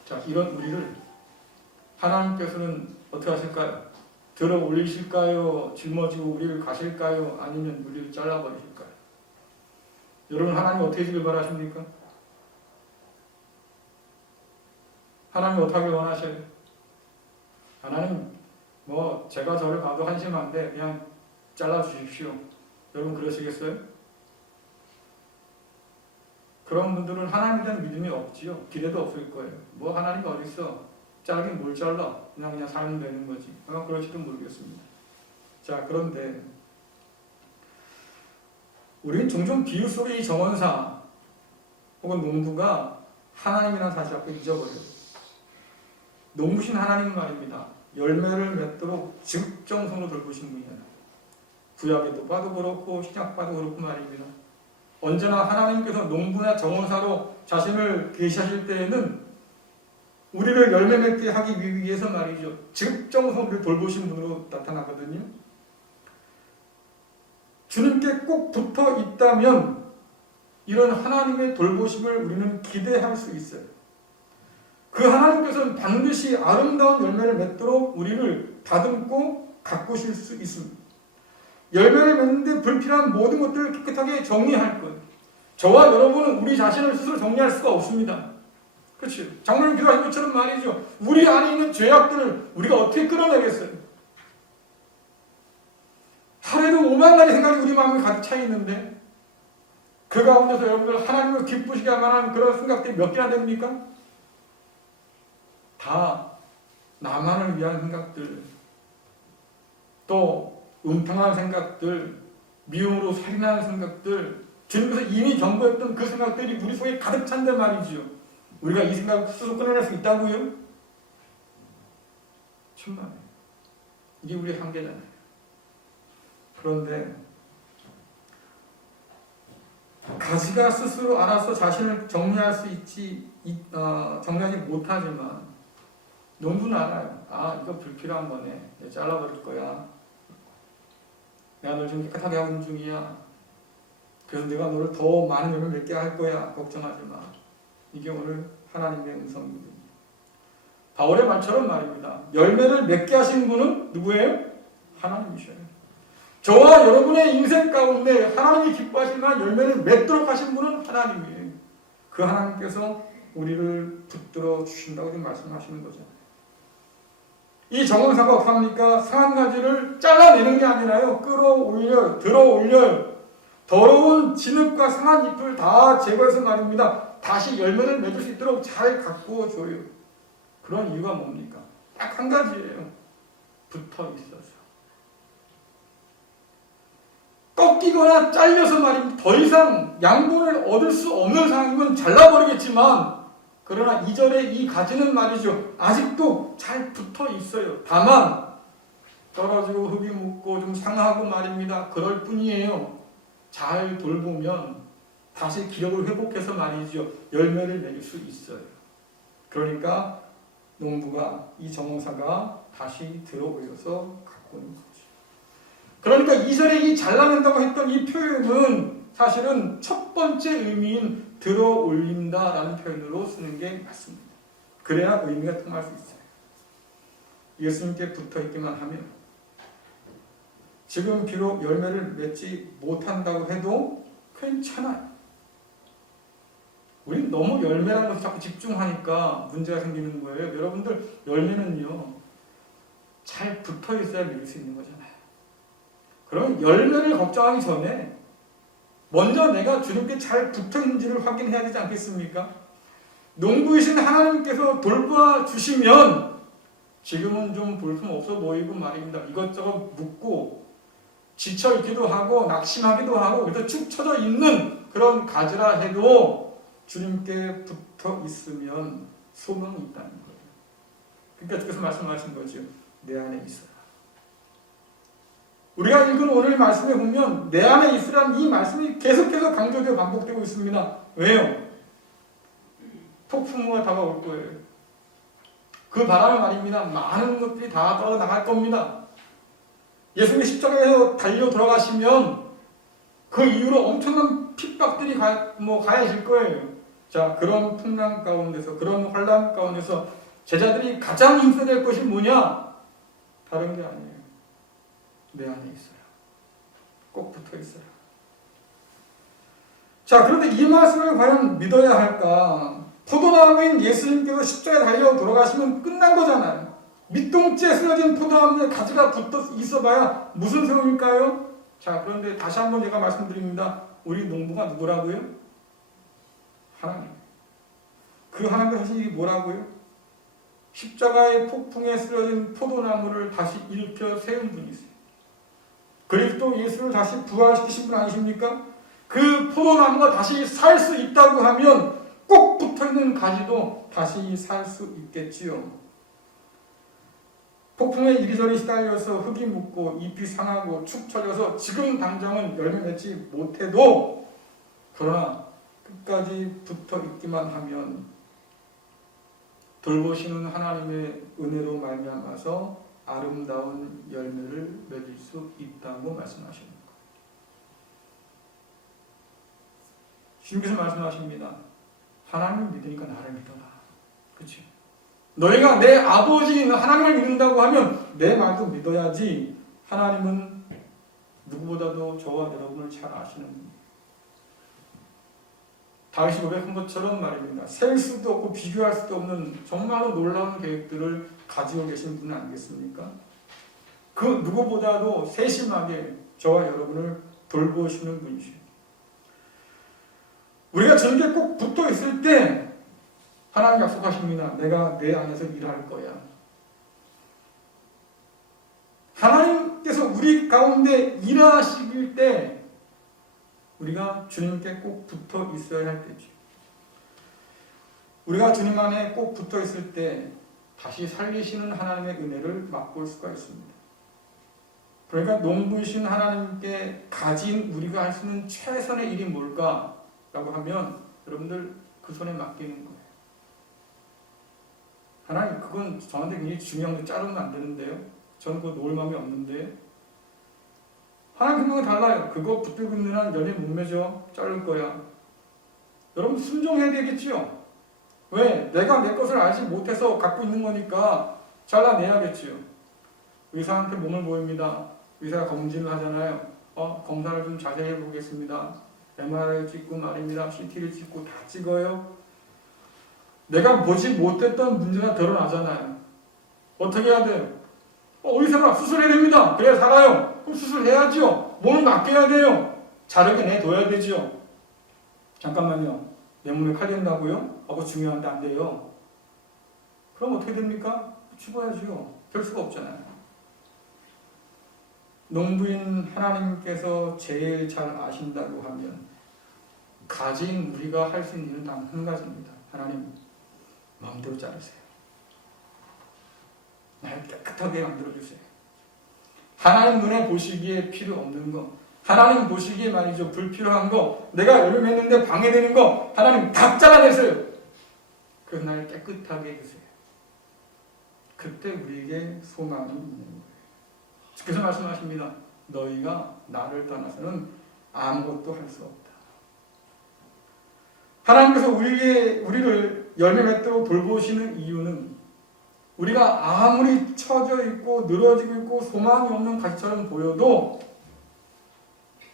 자, 이런 우리를 하나님께서는 어떻게 하실까요? 들어 올리실까요? 짊어지고 우리를 가실까요? 아니면 우리를 잘라버리실까요? 여러분 하나님 어떻게 해주길 바라십니까? 하나님 어떻게 하길 원하셔요? 하나님 뭐 제가 저를 봐도 한심한데 그냥 잘라주십시오. 여러분 그러시겠어요? 그런 분들은 하나님에 대한 믿음이 없지요. 기대도 없을 거예요. 뭐 하나님이 어디 있어? 자르긴 뭘 잘라? 그냥 살면 되는 거지. 아마 그럴지도 모르겠습니다. 자, 그런데 우리는 종종 비유 속의 이 정원사 혹은 농부가 하나님이라는 사실 앞에 잊어버려요. 농부신 하나님 말입니다. 열매를 맺도록 지극정성으로 돌보신 분이잖아요. 구약에도 봐도 그렇고 신약 봐도 그렇고 말입니다. 언제나 하나님께서 농부나 정원사로 자신을 계시하실 때에는 우리를 열매 맺게 하기 위해서 말이죠. 지극정성으로 돌보신 분으로 나타나거든요. 주님께 꼭 붙어 있다면 이런 하나님의 돌보심을 우리는 기대할 수 있어요. 그 하나님께서는 반드시 아름다운 열매를 맺도록 우리를 다듬고 가꾸실 수 있습니다. 열매를 맺는데 불필요한 모든 것들을 깨끗하게 정리할 것. 저와 여러분은 우리 자신을 스스로 정리할 수가 없습니다. 그렇죠? 장로님 기도하신 것처럼 말이죠. 우리 안에 있는 죄악들을 우리가 어떻게 끌어내겠어요? 하루에도 5만 가지 생각이 우리 마음에 가득 차 있는데 그 가운데서 여러분들 하나님을 기쁘시게 할 만한 그런 생각들이 몇 개나 됩니까? 다 나만을 위한 생각들, 또 음탕한 생각들, 미움으로 살인하는 생각들, 주님께서 이미 경고했던 그 생각들이 우리 속에 가득 찬데 말이지요. 우리가 이 생각을 스스로 끊어낼 수 있다고요? 천만에. 이게 우리의 한계잖아요. 그런데 가지가 스스로 알아서 자신을 정리할 수 있지, 정리하지 못하지만 농부는 알아요. 아, 이거 불필요한 거네. 내가 잘라버릴 거야. 내가 널 좀 깨끗하게 하고 있는 중이야. 그래서 내가 너를 더 많은 열매 맺게 할 거야. 걱정하지 마. 이게 오늘 하나님의 음성입니다. 바울의 말처럼 말입니다. 열매를 맺게 하신 분은 누구예요? 하나님이셔요. 저와 여러분의 인생 가운데 하나님이 기뻐하실 만한 열매를 맺도록 하신 분은 하나님이에요. 그 하나님께서 우리를 붙들어 주신다고 지금 말씀하시는 거죠. 이 정원사가 어떡합니까? 상한 가지를 잘라내는 게 아니라요. 끌어올려요. 들어올려요. 더러운 진흙과 상한 잎을 다 제거해서 말입니다. 다시 열매를 맺을 수 있도록 잘 가꾸어 줘요. 그런 이유가 뭡니까? 딱 한 가지예요. 붙어 있어서. 꺾이거나 잘려서 말입니다. 더 이상 양분을 얻을 수 없는 상황이면 잘라버리겠지만, 그러나 2절의 이 가지는 말이죠. 아직도 잘 붙어 있어요. 다만 떨어지고 흙이 묻고 좀 상하고 말입니다. 그럴 뿐이에요. 잘 돌보면 다시 기력을 회복해서 말이죠. 열매를 맺을 수 있어요. 그러니까 농부가 이 정원사가 다시 들어올려서 갖고 있는 거죠. 그러니까 2절에 이 잘라낸다고 했던 이 표현은 사실은 첫 번째 의미인 들어올린다라는 표현으로 쓰는 게 맞습니다. 그래야 의미가 통할 수 있어요. 예수님께 붙어있기만 하면 지금 비록 열매를 맺지 못한다고 해도 괜찮아요. 우린 너무 열매라는 것에 자꾸 집중하니까 문제가 생기는 거예요. 여러분들 열매는요 잘 붙어있어야 맺을 수 있는 거잖아요. 그럼 열매를 걱정하기 전에 먼저 내가 주님께 잘 붙어있는지를 확인해야 되지 않겠습니까? 농부이신 하나님께서 돌봐주시면 지금은 좀 볼품없어 보이고 말입니다. 이것저것 묻고 지쳐있기도 하고 낙심하기도 하고 그래서 축 처져 있는 그런 가지라 해도 주님께 붙어 있으면 소망이 있다는 거예요. 그러니까 주께서 말씀하신 거죠. 내 안에 있어라. 우리가 읽은 오늘 말씀에 보면 내 안에 있으라는 이 말씀이 계속해서 강조되어 반복되고 있습니다. 왜요? 폭풍우가 다가올 거예요. 그 바람에 말입니다. 많은 것들이 다 떠나갈 겁니다. 예수님이 십자가에서 달려 돌아가시면 그 이후로 엄청난 핍박들이 가해질 거예요. 자, 그런 풍랑 가운데서, 그런 환란 가운데서 제자들이 가장 힘써야 될 것이 뭐냐? 다른 게 아니에요. 내 안에 있어요. 꼭 붙어 있어요. 자, 그런데 이 말씀을 과연 믿어야 할까? 포도나무인 예수님께서 십자가에 달려 돌아가시면 끝난 거잖아요. 밑동지에 쓰러진 포도나무에 가지가 붙어 있어봐야 무슨 소용일까요? 자, 그런데 다시 한번 제가 말씀드립니다. 우리 농부가 누구라고요? 하나님. 그 하나님께서 하신 일이 뭐라고요? 십자가의 폭풍에 쓰러진 포도나무를 다시 일으켜 세운 분이세요. 그리스도 예수를 다시 부활시키신 분 아니십니까? 그 포도나무가 다시 살 수 있다고 하면 꼭 붙어있는 가지도 다시 살 수 있겠지요. 폭풍에 이리저리 시달려서 흙이 묻고 잎이 상하고 축 처져서 지금 당장은 열매 맺지 못해도 그러나 끝까지 붙어있기만 하면 돌보시는 하나님의 은혜로 말미암아서 아름다운 열매를 맺을 수 있다고 말씀하십니다. 주님께서 말씀하십니다. 하나님을 믿으니까 나를 믿어라. 그렇지? 너희가 내 아버지인 하나님을 믿는다고 하면 내 말도 믿어야지. 하나님은 누구보다도 저와 여러분을 잘 아시는 분이에요. 다윗이 고백한 것처럼 말입니다. 셀 수도 없고 비교할 수도 없는 정말로 놀라운 계획들을 가지고 계신 분 아니겠습니까? 그 누구보다도 세심하게 저와 여러분을 돌보시는 분이시죠. 우리가 주님께 꼭 붙어 있을 때 하나님 약속하십니다. 내가 내 안에서 일할 거야. 하나님께서 우리 가운데 일하실 때 우리가 주님께 꼭 붙어 있어야 할 때죠. 우리가 주님 안에 꼭 붙어 있을 때 다시 살리시는 하나님의 은혜를 맛볼 수가 있습니다. 그러니까 농부이신 하나님께 가진 우리가 할 수 있는 최선의 일이 뭘까라고 하면 여러분들 그 손에 맡기는 거예요. 하나님 그건 저한테 굉장히 중요한 거 자르면 안 되는데요. 저는 그거 놓을 마음이 없는데 하나님 그거 달라요. 그거 붙들고 있는 한 열매 못 맺어. 자를 거야. 여러분 순종해야 되겠지요. 왜? 내가 내 것을 알지 못해서 갖고 있는 거니까 잘라내야겠지요. 의사한테 몸을 보입니다. 의사가 검진을 하잖아요. 검사를 좀 자세히 해보겠습니다. MRI 찍고 말입니다. CT를 찍고 다 찍어요. 내가 보지 못했던 문제가 드러나잖아요. 어떻게 해야 돼요? 의사가 수술해야 됩니다. 그래야 살아요. 그럼 수술해야죠. 몸을 맡겨야 돼요. 자르게 내둬야 되죠. 잠깐만요. 내 몸에 칼 된다고요? 그거 중요한데 안 돼요. 그럼 어떻게 됩니까? 죽어야죠. 될 수가 없잖아요. 농부인 하나님께서 제일 잘 아신다고 하면 가진 우리가 할 수 있는 일은 단 한 가지입니다. 하나님 마음대로 자르세요. 날 깨끗하게 만들어주세요. 하나님 눈에 보시기에 필요 없는 거, 하나님 보시기에 말이죠 불필요한 거, 내가 열매했는데 방해되는 거 하나님 다 잘라내세요. 그래서 날 깨끗하게 해주세요. 그때 우리에게 소망이 있는 거예요. 그래서 말씀하십니다. 너희가 나를 떠나서는 아무것도 할 수 없다. 하나님께서 우리를 열매 맺도록 돌보시는 이유는 우리가 아무리 처져 있고 늘어지고 있고 소망이 없는 가시처럼 보여도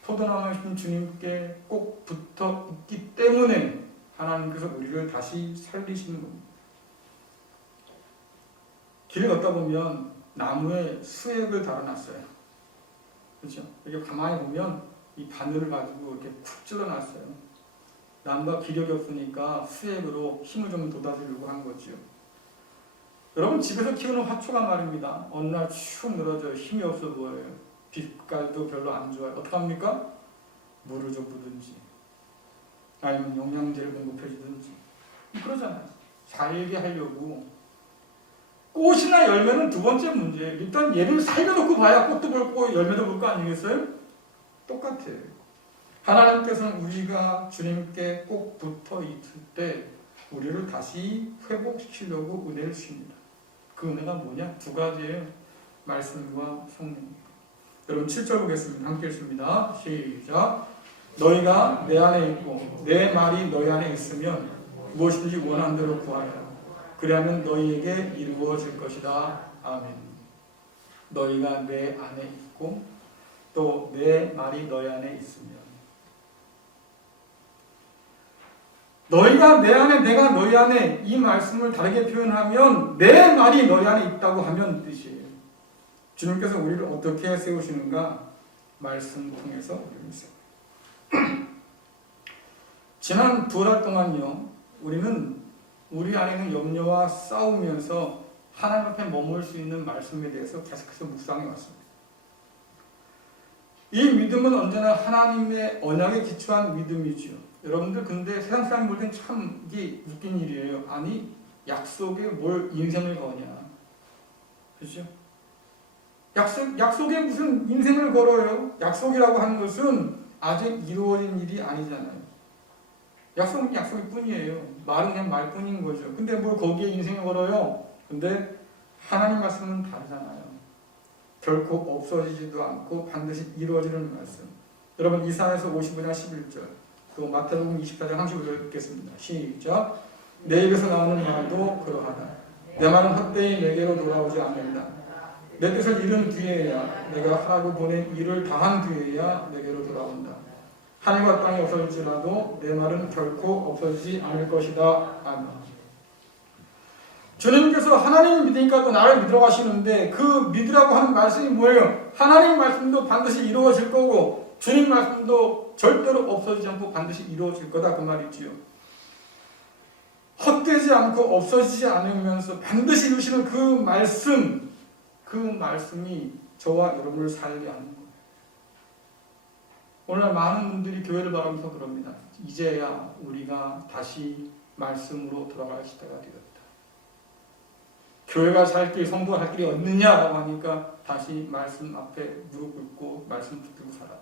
포도나무이신 주님께 꼭 붙어 있기 때문에 하나님께서 우리를 다시 살리시는 겁니다. 길을 걷다 보면 나무에 수액을 달아놨어요. 그렇죠? 이렇게 가만히 보면 이 바늘을 가지고 이렇게 쿡 찔러놨어요. 나무가 기력이 없으니까 수액으로 힘을 좀 돋아주려고 한 거죠. 여러분 집에서 키우는 화초가 말입니다. 어느 날 축 늘어져요. 힘이 없어 보여요. 빛깔도 별로 안 좋아요. 어떡합니까? 물을 좀 부든지 아니면 영양제를 공급해 주든지 그러잖아요. 살게 하려고. 꽃이나 열매는 두 번째 문제예요. 일단 얘를 살려놓고 봐야 꽃도 볼고 열매도 볼 거 아니겠어요? 똑같아요. 하나님께서는 우리가 주님께 꼭 붙어 있을 때 우리를 다시 회복시키려고 은혜를 주십니다. 그 은혜가 뭐냐? 두 가지예요. 말씀과 성령. 여러분 7절 보겠습니다. 함께 읽습니다. 시작. 너희가 내 안에 있고 내 말이 너희 안에 있으면 무엇이든지 원하는 대로 구하라. 그리하면 너희에게 이루어질 것이다. 아멘. 너희가 내 안에 있고 또 내 말이 너희 안에 있으면 너희가 내 안에 내가 너희 안에 이 말씀을 다르게 표현하면 내 말이 너희 안에 있다고 하면 뜻이에요. 주님께서 우리를 어떻게 세우시는가? 말씀 통해서 우리를 세워요. 지난 2달 동안요 우리는 우리 안에 있는 염려와 싸우면서 하나님 앞에 머물 수 있는 말씀에 대해서 계속해서 묵상해 왔습니다. 이 믿음은 언제나 하나님의 언약에 기초한 믿음이죠. 여러분들 근데 세상 사람이 볼 땐 참 이게 웃긴 일이에요. 아니 약속에 뭘 인생을 거냐. 그렇죠? 약속에 무슨 인생을 걸어요? 약속이라고 하는 것은 아직 이루어진 일이 아니잖아요. 약속은 약속일 뿐이에요. 말은 그냥 말뿐인 거죠. 근데 뭘 거기에 인생을 걸어요? 근데 하나님 말씀은 다르잖아요. 결코 없어지지도 않고 반드시 이루어지는 말씀. 여러분 이사야서 55장 11절 또 마태복음 24장 35절 읽겠습니다. 시작. 내 입에서 나오는 말도 그러하다. 내 말은 헛되이 내게로 돌아오지 않는다. 내 뜻을 이룬 뒤에야 내가 하라고 보낸 일을 다한 뒤에야 내게로 돌아온다. 하늘과 땅이 없어질지라도 내 말은 결코 없어지지 않을 것이다. 아멘. 주님께서 하나님 믿으니까 또 나를 믿으라고 하시는데 그 믿으라고 하는 말씀이 뭐예요? 하나님 말씀도 반드시 이루어질 거고 주님 말씀도 절대로 없어지지 않고 반드시 이루어질 거다 그 말이지요. 헛되지 않고 없어지지 않으면서 반드시 이루시는 그 말씀이 저와 여러분을 살게 하는 거예요. 오늘날 많은 분들이 교회를 바라면서 그럽니다. 이제야 우리가 다시 말씀으로 돌아갈 시대가 되었다. 교회가 살 길, 성도가 살 길이 없느냐라고 하니까 다시 말씀 앞에 무릎 꿇고 말씀 붙들고 살아라.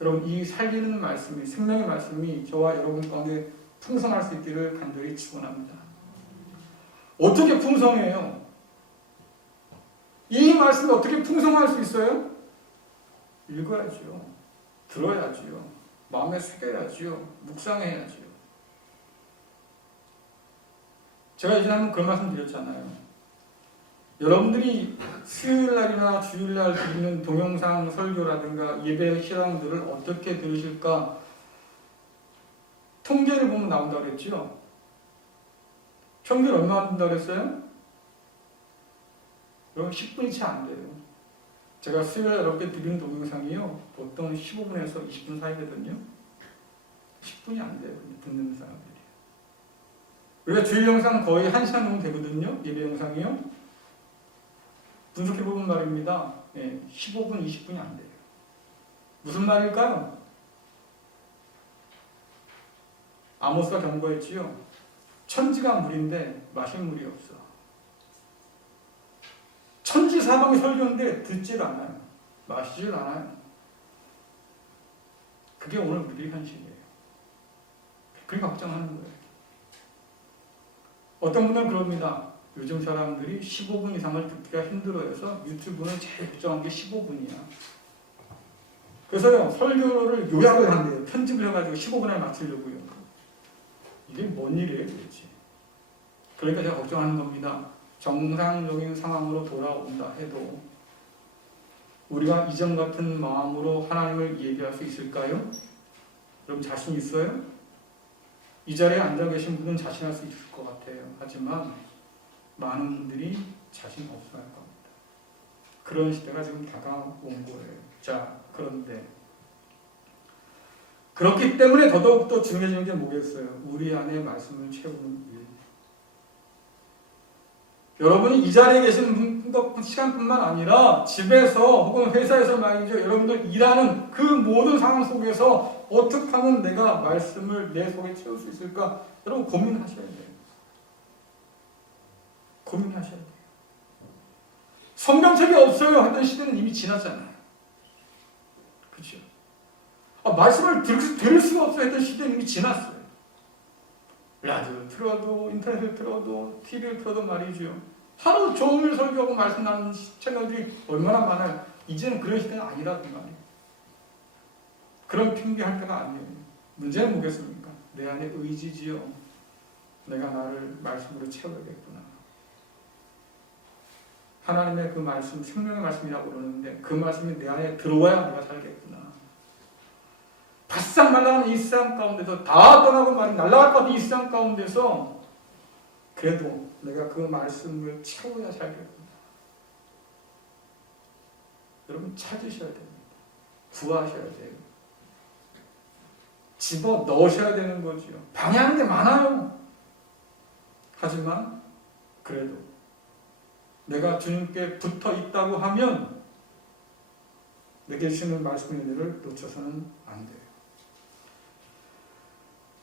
여러분, 이 살리는 말씀이, 생명의 말씀이 저와 여러분 가운데 풍성할 수 있기를 간절히 축원합니다. 어떻게 풍성해요? 이 말씀이 어떻게 풍성할 수 있어요? 읽어야지요. 들어야지요. 마음에 새겨야지요. 묵상해야지요. 제가 이전에 한번 그런 말씀 드렸잖아요. 여러분들이 수요일날이나 주일날 드리는 동영상 설교라든가 예배 실황들을 어떻게 들으실까? 통계를 보면 나온다고 그랬죠? 평균 얼마 든다고 그랬어요? 여러분 10분이 채 안 돼요. 제가 수요일에 이렇게 드리는 동영상이요. 보통 15분에서 20분 사이거든요. 10분이 안 돼요. 듣는 사람들이. 우리가 주일 영상 거의 1시간 정도 되거든요. 예배 영상이요. 분석해보면 말입니다. 15분, 20분이 안 돼요. 무슨 말일까요? 아모스가 경고했지요. 천지가 물인데 마실 물이 없어. 천지 사방이 설교인데 듣질 않아요. 마시질 않아요. 그게 오늘 우리의 현실이에요. 그게 걱정하는 거예요. 어떤 분은 그럽니다. 요즘 사람들이 15분 이상을 듣기가 힘들어해서 유튜브는 제일 걱정한 게 15분이야. 그래서요, 설교를 요약을 한대요. 편집을 해가지고 15분에 맞추려고요. 이게 뭔 일이에요, 도대체? 그러니까 제가 걱정하는 겁니다. 정상적인 상황으로 돌아온다 해도 우리가 이전 같은 마음으로 하나님을 얘기할 수 있을까요? 여러분 자신 있어요? 이 자리에 앉아 계신 분은 자신할 수 있을 것 같아요. 하지만 많은 분들이 자신 없어 할 겁니다. 그런 시대가 지금 다가온 거예요. 자, 그런데 그렇기 때문에 더더욱더 중요해지는 게 뭐겠어요? 우리 안에 말씀을 채우는 일. 여러분이 이 자리에 계신 시간뿐만 아니라 집에서 혹은 회사에서 말이죠. 여러분들 일하는 그 모든 상황 속에서 어떻게 하면 내가 말씀을 내 속에 채울 수 있을까? 여러분 고민하셔야 돼요. 고민하셔야 돼요. 성경책이 없어요 하던 시대는 이미 지났잖아요. 그렇죠? 말씀을 들을 수가 없어요 했던 시대는 이미 지났어요. 라디오를 틀어도 인터넷을 틀어도 TV를 틀어도 말이죠. 하루 종일 설교하고 말씀 나누는 채널들이 얼마나 많아요. 이제는 그런 시대가 아니라는 말이에요. 그런 핑계할 때가 아니에요. 문제는 뭐겠습니까? 내 안에 의지지요. 내가 나를 말씀으로 채워야겠구나. 하나님의 그 말씀, 생명의 말씀이라고 그러는데 그 말씀이 내 안에 들어와야 내가 살겠구나. 바싹 말라가는 이 세상 가운데서 다 떠나고 말이 날아갈 것 같은 이 세상 가운데서 그래도 내가 그 말씀을 채워야 살겠구나. 여러분 찾으셔야 됩니다. 구하셔야 돼요. 집어 넣으셔야 되는 거지요. 방해하는 게 많아요. 하지만 그래도 내가 주님께 붙어 있다고 하면 내게 주시는 말씀의 은혜를 놓쳐서는 안 돼요.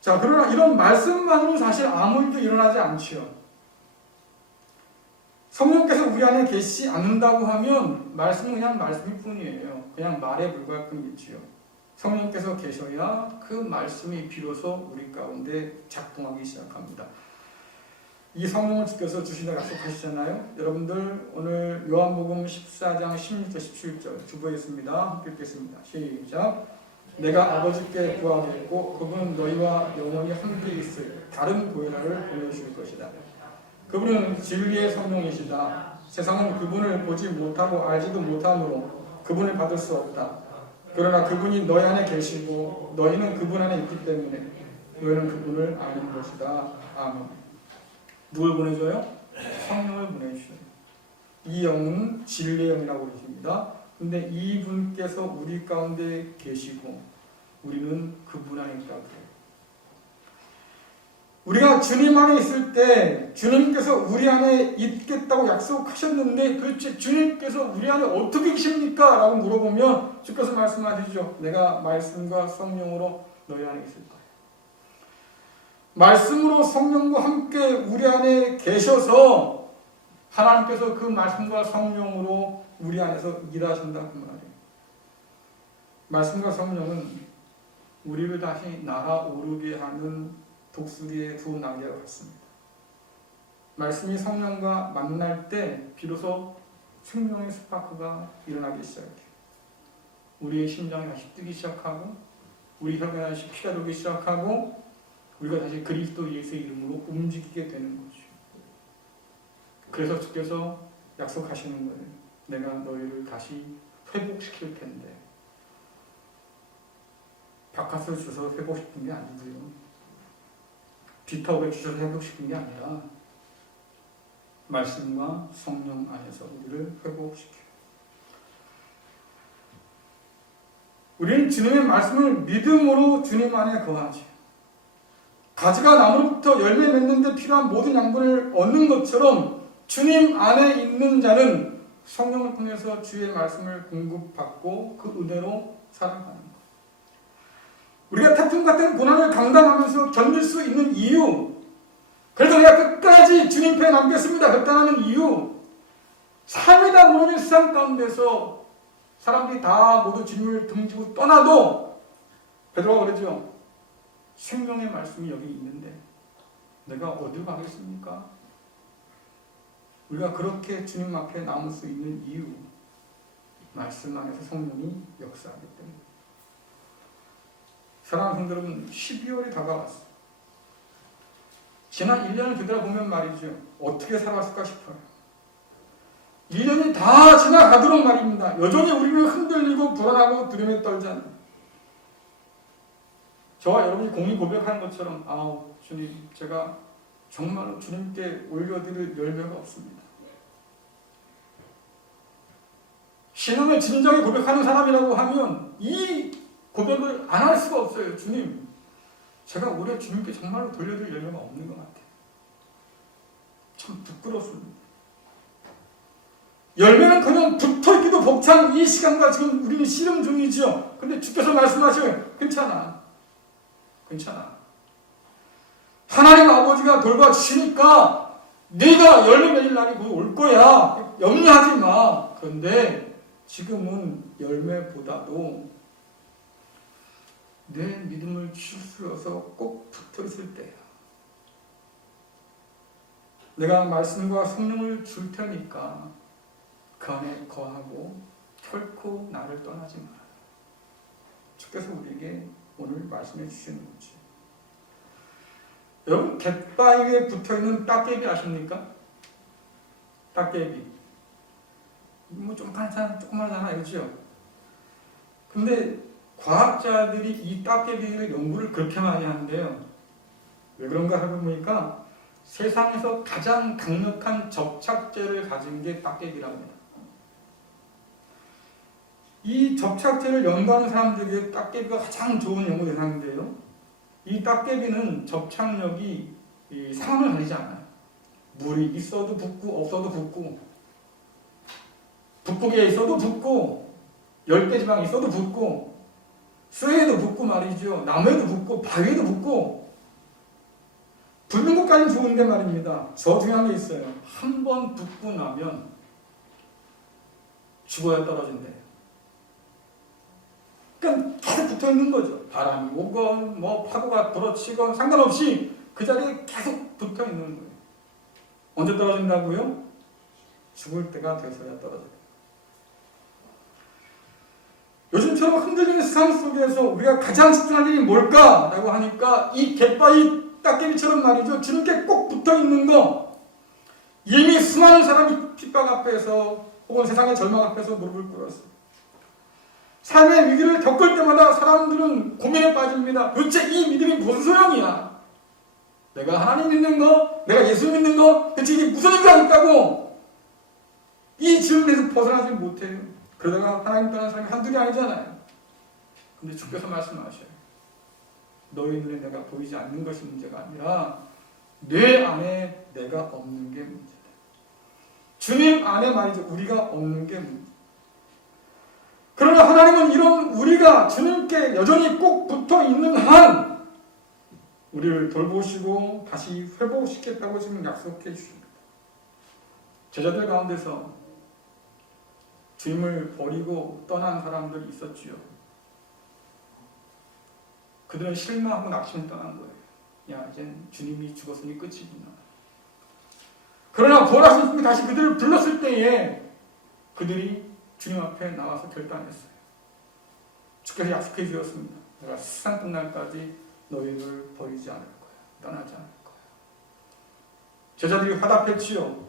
자, 그러나 이런 말씀만으로 사실 아무 일도 일어나지 않지요. 성령께서 우리 안에 계시지 않는다고 하면 말씀은 그냥 말씀일 뿐이에요. 그냥 말에 불과할 뿐이지요. 성령께서 계셔야 그 말씀이 비로소 우리 가운데 작동하기 시작합니다. 이 성령을 주께서 주시다고 약속하시잖아요. 여러분들 오늘 요한복음 14장 16절 17절 주보겠습니다. 함께 읽겠습니다. 시작. 내가 아버지께 구하겠고 그분은 너희와 영원히 함께 있을 다른 보혜사를 보내주실 것이다. 그분은 진리의 성령이시다. 세상은 그분을 보지 못하고 알지도 못하므로 그분을 받을 수 없다. 그러나 그분이 너희 안에 계시고 너희는 그분 안에 있기 때문에 너희는 그분을 아는 것이다. 아멘. 누굴 보내줘요? 성령을 보내주셔요. 이 영은 진리의 영이라고 계십니다. 근데 이분께서 우리 가운데 계시고 우리는 그분 안에 있다고 해요. 우리가 주님 안에 있을 때 주님께서 우리 안에 있겠다고 약속하셨는데 도대체 주님께서 우리 안에 어떻게 계십니까? 라고 물어보면 주께서 말씀하시죠. 내가 말씀과 성령으로 너희 안에 있을 거야. 말씀으로 성령과 함께 우리 안에 계셔서 하나님께서 그 말씀과 성령으로 우리 안에서 일하신다 그 말이에요. 말씀과 성령은 우리를 다시 날아오르게 하는 독수리의 두 날개와 같습니다. 말씀이 성령과 만날 때 비로소 생명의 스파크가 일어나기 시작해요. 우리의 심장이 다시 뛰기 시작하고 우리 혈관이 다시 피가 돌기 시작하고 우리가 다시 그리스도 예수의 이름으로 움직이게 되는 거죠. 그래서 주께서 약속하시는 거예요. 내가 너희를 다시 회복시킬 텐데 바깥을 주셔서 회복시킨 게 아니고요. 뒤턱에 주셔서 회복시킨 게 아니라 말씀과 성령 안에서 우리를 회복시켜요. 우리는 주님의 말씀을 믿음으로 주님 안에 거하죠. 가지가 나무로부터 열매 맺는 데 필요한 모든 양분을 얻는 것처럼 주님 안에 있는 자는 성령을 통해서 주의 말씀을 공급받고 그 은혜로 살아가는 것. 우리가 태풍 같은 고난을 감당하면서 견딜 수 있는 이유, 그래서 내가 끝까지 주님 편에 남겠습니다 결단하는 이유, 삶이 다 무너진 세상 가운데서 사람들이 다 모두 주님을 등지고 떠나도 베드로가 그러죠. 생명의 말씀이 여기 있는데 내가 어디로 가겠습니까? 우리가 그렇게 주님 앞에 남을 수 있는 이유, 말씀 안에서 성령이 역사하기 때문에. 사랑하는 성도 여러분, 12월이 다가왔어요. 지난 1년을 되돌아보면 말이죠. 어떻게 살았을까 싶어요. 1년이 다 지나가도록 말입니다. 여전히 우리는 흔들리고 불안하고 두려움에 떨잖아요. 저와 여러분이 공인 고백하는 것처럼 주님, 제가 정말로 주님께 올려드릴 열매가 없습니다. 신앙을 진정히 고백하는 사람이라고 하면 이 고백을 안 할 수가 없어요. 주님, 제가 올해 주님께 정말로 돌려드릴 열매가 없는 것 같아요. 참 부끄럽습니다. 열매는커녕 붙어있기도 벅찬 이 시간과 지금 우리는 씨름 중이죠. 근데 주께서 말씀하셔요. 괜찮아. 하나님 아버지가 돌봐주시니까 네가 열매 맺을 날이 곧 올 거야. 염려하지 마. 그런데 지금은 열매보다도 내 믿음을 추스러서 꼭 붙어있을 때야. 내가 말씀과 성령을 줄 테니까 그 안에 거하고 결코 나를 떠나지 마라. 주께서 우리에게 오늘 말씀해 주시는 거지. 여러분, 갯바위에 붙어있는 딱개비 아십니까? 딱개비. 조그만하잖아, 그렇죠? 근데 과학자들이 이 딱개비의 연구를 그렇게 많이 하는데요. 왜 그런가 하고 보니까 세상에서 가장 강력한 접착제를 가진 게 딱개비라고 합니다. 이 접착제를 연구하는 사람들에게 딱개비가 가장 좋은 연구 대상인데요. 이 딱개비는 접착력이 상황을 가리지 않아요. 물이 있어도 붓고 없어도 붓고, 북극에 있어도 붓고, 열대지방에 있어도 붓고, 쇠에도 붙고 말이죠. 나무에도 붙고 바위에도 붙고. 붙는 것까지는 좋은데 말입니다. 더 중요한 게 있어요. 한 번 붙고 나면 죽어야 떨어진대요. 그러니까 계속 붙어 있는 거죠. 바람이 오건 파도가 불어치건 상관없이 그 자리에 계속 붙어 있는 거예요. 언제 떨어진다고요? 죽을 때가 돼서야 떨어져요. 요즘처럼 흔들리는 세상 속에서 우리가 가장 집중할 일이 뭘까라고 하니까 이 갯바위 딱개비처럼 말이죠. 주님께 꼭 붙어있는 거. 이미 수많은 사람이 핍박 앞에서 혹은 세상의 절망 앞에서 무릎을 꿇었어요. 삶의 위기를 겪을 때마다 사람들은 고민에 빠집니다. 도대체 이 믿음이 무슨 소용이야? 내가 하나님 믿는 거, 내가 예수 믿는 거, 대체 이게 무슨 의미가 있다고? 이 질문에서 벗어나지 못해요. 그러다가 하나님 떠난 사람이 한둘이 아니잖아요. 근데 주께서 말씀하셔요. 너희 눈에 내가 보이지 않는 것이 문제가 아니라 내 안에 내가 없는 게 문제다. 주님 안에 말이죠. 우리가 없는 게 문제다. 그러나 하나님은 이런 우리가 주님께 여전히 꼭 붙어 있는 한 우리를 돌보시고 다시 회복시켰다고 지금 약속해 주십니다. 제자들 가운데서 주님을 버리고 떠난 사람들이 있었지요. 그들은 실망하고 낙심을 떠난 거예요. 야, 이젠 주님이 죽었으니 끝이구나. 그러나 부활하신 주님이 다시 그들을 불렀을 때에 그들이 주님 앞에 나와서 결단했어요. 주께서 약속해 주셨습니다. 내가 세상 끝날까지 너희를 버리지 않을 거야. 떠나지 않을 거야. 제자들이 화답했지요.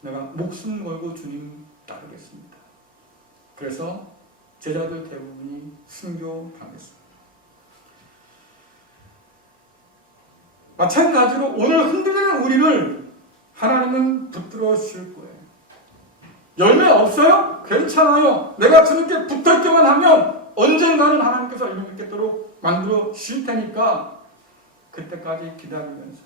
내가 목숨 걸고 주님 따르겠습니다. 그래서 제자들 대부분이 순교당했습니다. 마찬가지로 오늘 흔들리는 우리를 하나님은 붙들어 주실 거예요. 열매 없어요? 괜찮아요. 내가 주님께 붙어있기만 하면 언젠가는 하나님께서 열매 맺도록 만들어 주실 테니까 그때까지 기다리면서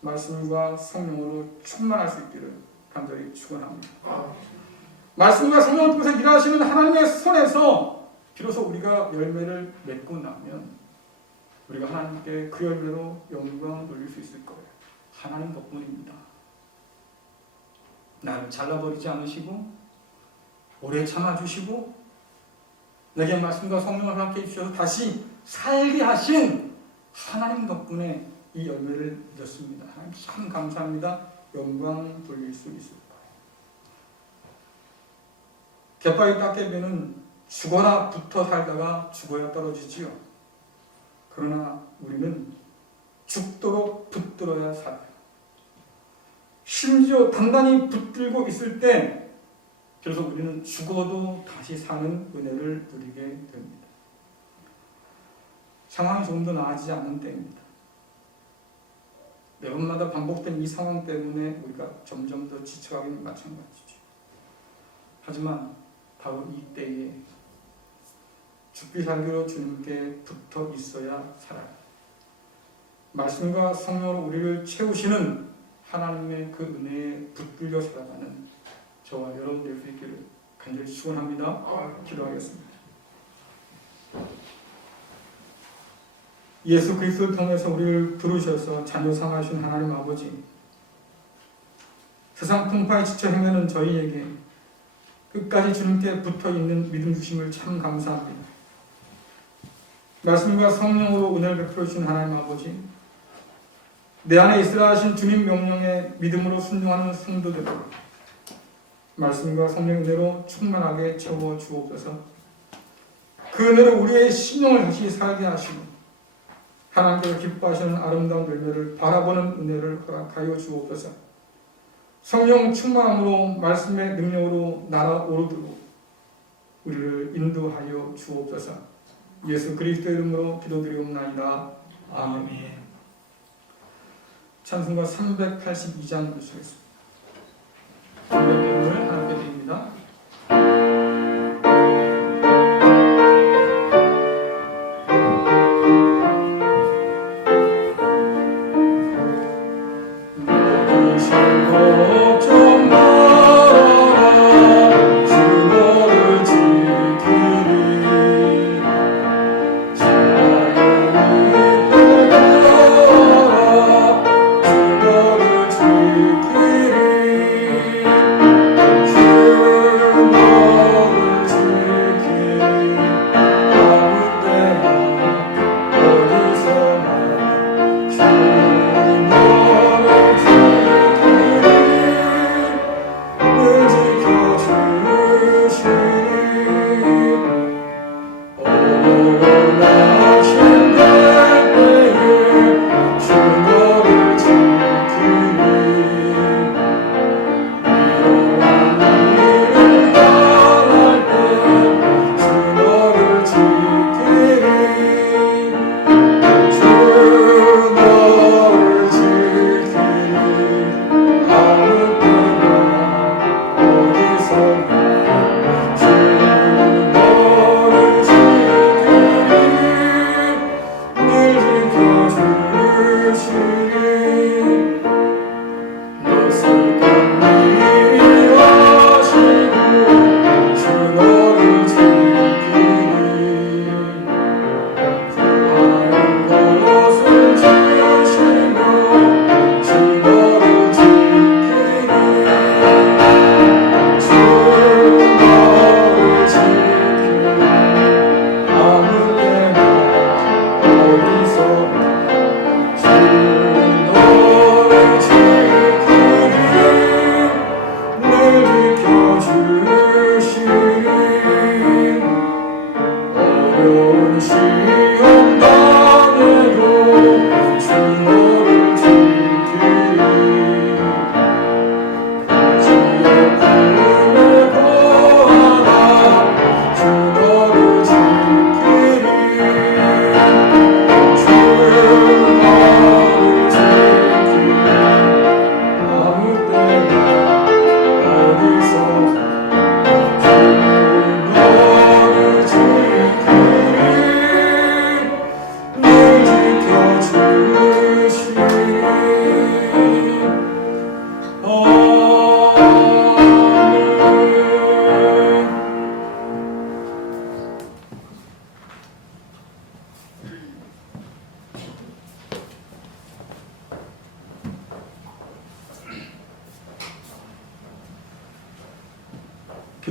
말씀과 성령으로 충만할 수 있기를 간절히 축원합니다. 말씀과 성령을 통해서 일하시는 하나님의 손에서 비로소 우리가 열매를 맺고 나면 우리가 하나님께 그 열매로 영광을 돌릴 수 있을 거예요. 하나님 덕분입니다. 나를 잘라버리지 않으시고 오래 참아주시고 내게 말씀과 성령을 허락해 주셔서 다시 살게 하신 하나님 덕분에 이 열매를 맺었습니다. 하나님 참 감사합니다. 영광 돌릴 수 있을 거예요. 갯바위 따개비는 죽어라 붙어 살다가 죽어야 떨어지지요. 그러나 우리는 죽도록 붙들어야 살아요. 심지어 단단히 붙들고 있을 때 그래서 우리는 죽어도 다시 사는 은혜를 누리게 됩니다. 상황이 조금 더 나아지지 않는 때입니다. 매번마다 반복된 이 상황 때문에 우리가 점점 더 지쳐가기는 마찬가지죠. 하지만 바로 이 때에 죽기 살기로 주님께 붙어 있어야 살아요. 말씀과 성령으로 우리를 채우시는 하나님의 그 은혜에 붙들려 살아가는 저와 여러분 될 수 있기를 간절히 축원합니다. 기도하겠습니다. 예수 그리스도를 통해서 우리를 부르셔서 자녀 삼으신 하나님 아버지, 세상 풍파에 지쳐 헤매는 저희에게 끝까지 주님께 붙어있는 믿음 주심을 참 감사합니다. 말씀과 성령으로 은혜를 베풀어 주신 하나님 아버지, 내 안에 있으라 하신 주님 명령에 믿음으로 순종하는 성도들, 말씀과 성령의 은혜로 충만하게 채워 주옵소서. 그 은혜로 우리의 신령을 다시 살게 하시고 하나님께서 기뻐하시는 아름다운 열매를 바라보는 은혜를 허락하여 주옵소서. 성령 충만함으로 말씀의 능력으로 날아오르도록 우리를 인도하여 주옵소서. 예수 그리스도의 이름으로 기도드리옵나이다. 아멘. 찬송가 382장 주시겠습니다. 주님의 이름을 하나님께 드립니다.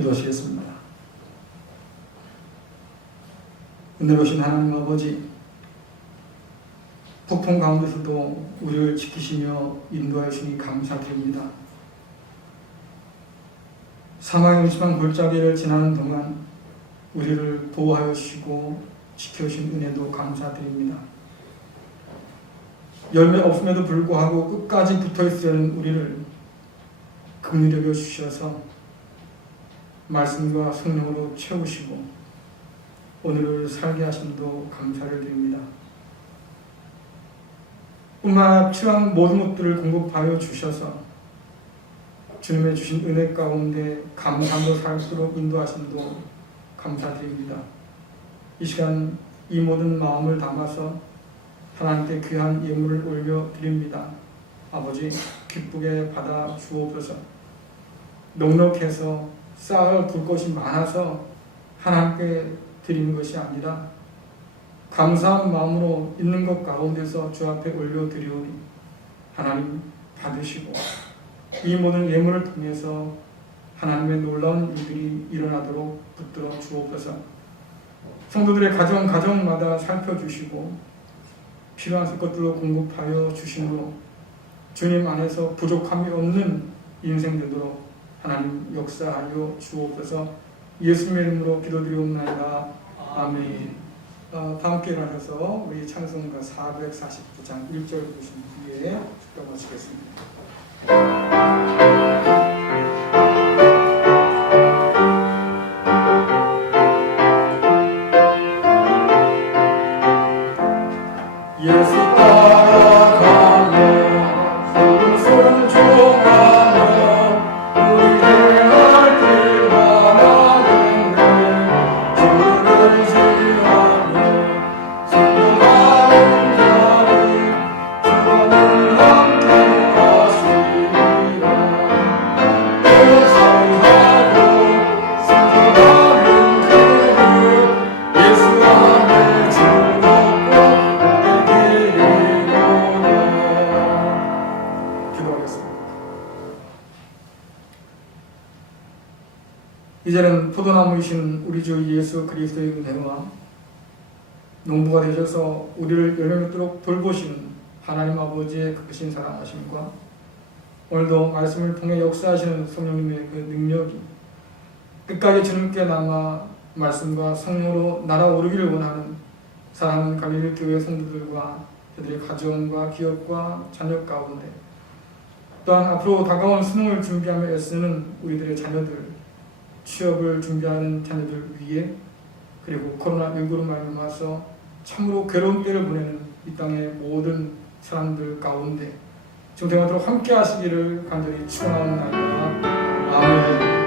기도하시겠습니다. 은혜로우신 하나님 아버지, 폭풍 가운데서도 우리를 지키시며 인도하여 주니 감사드립니다. 사망의 음침한 골짜기를 지나는 동안 우리를 보호하여 주시고 지켜주신 은혜도 감사드립니다. 열매 없음에도 불구하고 끝까지 붙어있어야 하는 우리를 긍휼히 여겨 주셔서 말씀과 성령으로 채우시고 오늘을 살게 하심도 감사를 드립니다. 뿐만 아니라 필요한 모든 것들을 공급하여 주셔서 주님의 주신 은혜 가운데 감사함으로 살도록 인도하심도 감사드립니다. 이 시간 이 모든 마음을 담아서 하나님께 귀한 예물을 올려드립니다. 아버지, 기쁘게 받아 주옵소서. 넉넉해서 쌓아둘 것이 많아서 하나님께 드리는 것이 아니라 감사한 마음으로 있는 것 가운데서 주 앞에 올려드리오니 하나님 받으시고 이 모든 예물을 통해서 하나님의 놀라운 일들이 일어나도록 붙들어 주옵소서. 성도들의 가정마다 살펴주시고 필요한 것들로 공급하여 주심으로 주님 안에서 부족함이 없는 인생 되도록 하나님 역사하여 주옵소서. 예수님의 이름으로 기도드리옵나이다. 아멘. 다 함께 일어나셔서 우리 찬송가 449장 1절 보신 뒤에 축도 마치겠습니다. 예수 따라가며 푸른 순종하며 우리의 날 만나는데 주를 지하며 순종하는 자를 주와는 함께 하시리라. 예상하고 순종하는 자를 예수 안에 즐겁고 이제는 포도나무이신 우리 주 예수 그리스도의 은혜와 농부가 되셔서 우리를 열매 맺도록 돌보시는 하나님 아버지의 크신 사랑하심과 오늘도 말씀을 통해 역사하시는 성령님의 그 능력이 끝까지 주님께 남아 말씀과 성령으로 날아오르기를 원하는 사랑하는 갈릴리 교회 성도들과 그들의 가정과 기업과 자녀 가운데 또한 앞으로 다가온 수능을 준비하며 애쓰는 우리들의 자녀들, 취업을 준비하는 자녀들 위해 그리고 코로나19로 말미암아서 참으로 괴로운 때를 보내는 이 땅의 모든 사람들 가운데 지금 대화로 함께 하시기를 간절히 축원하옵나이다. 아멘.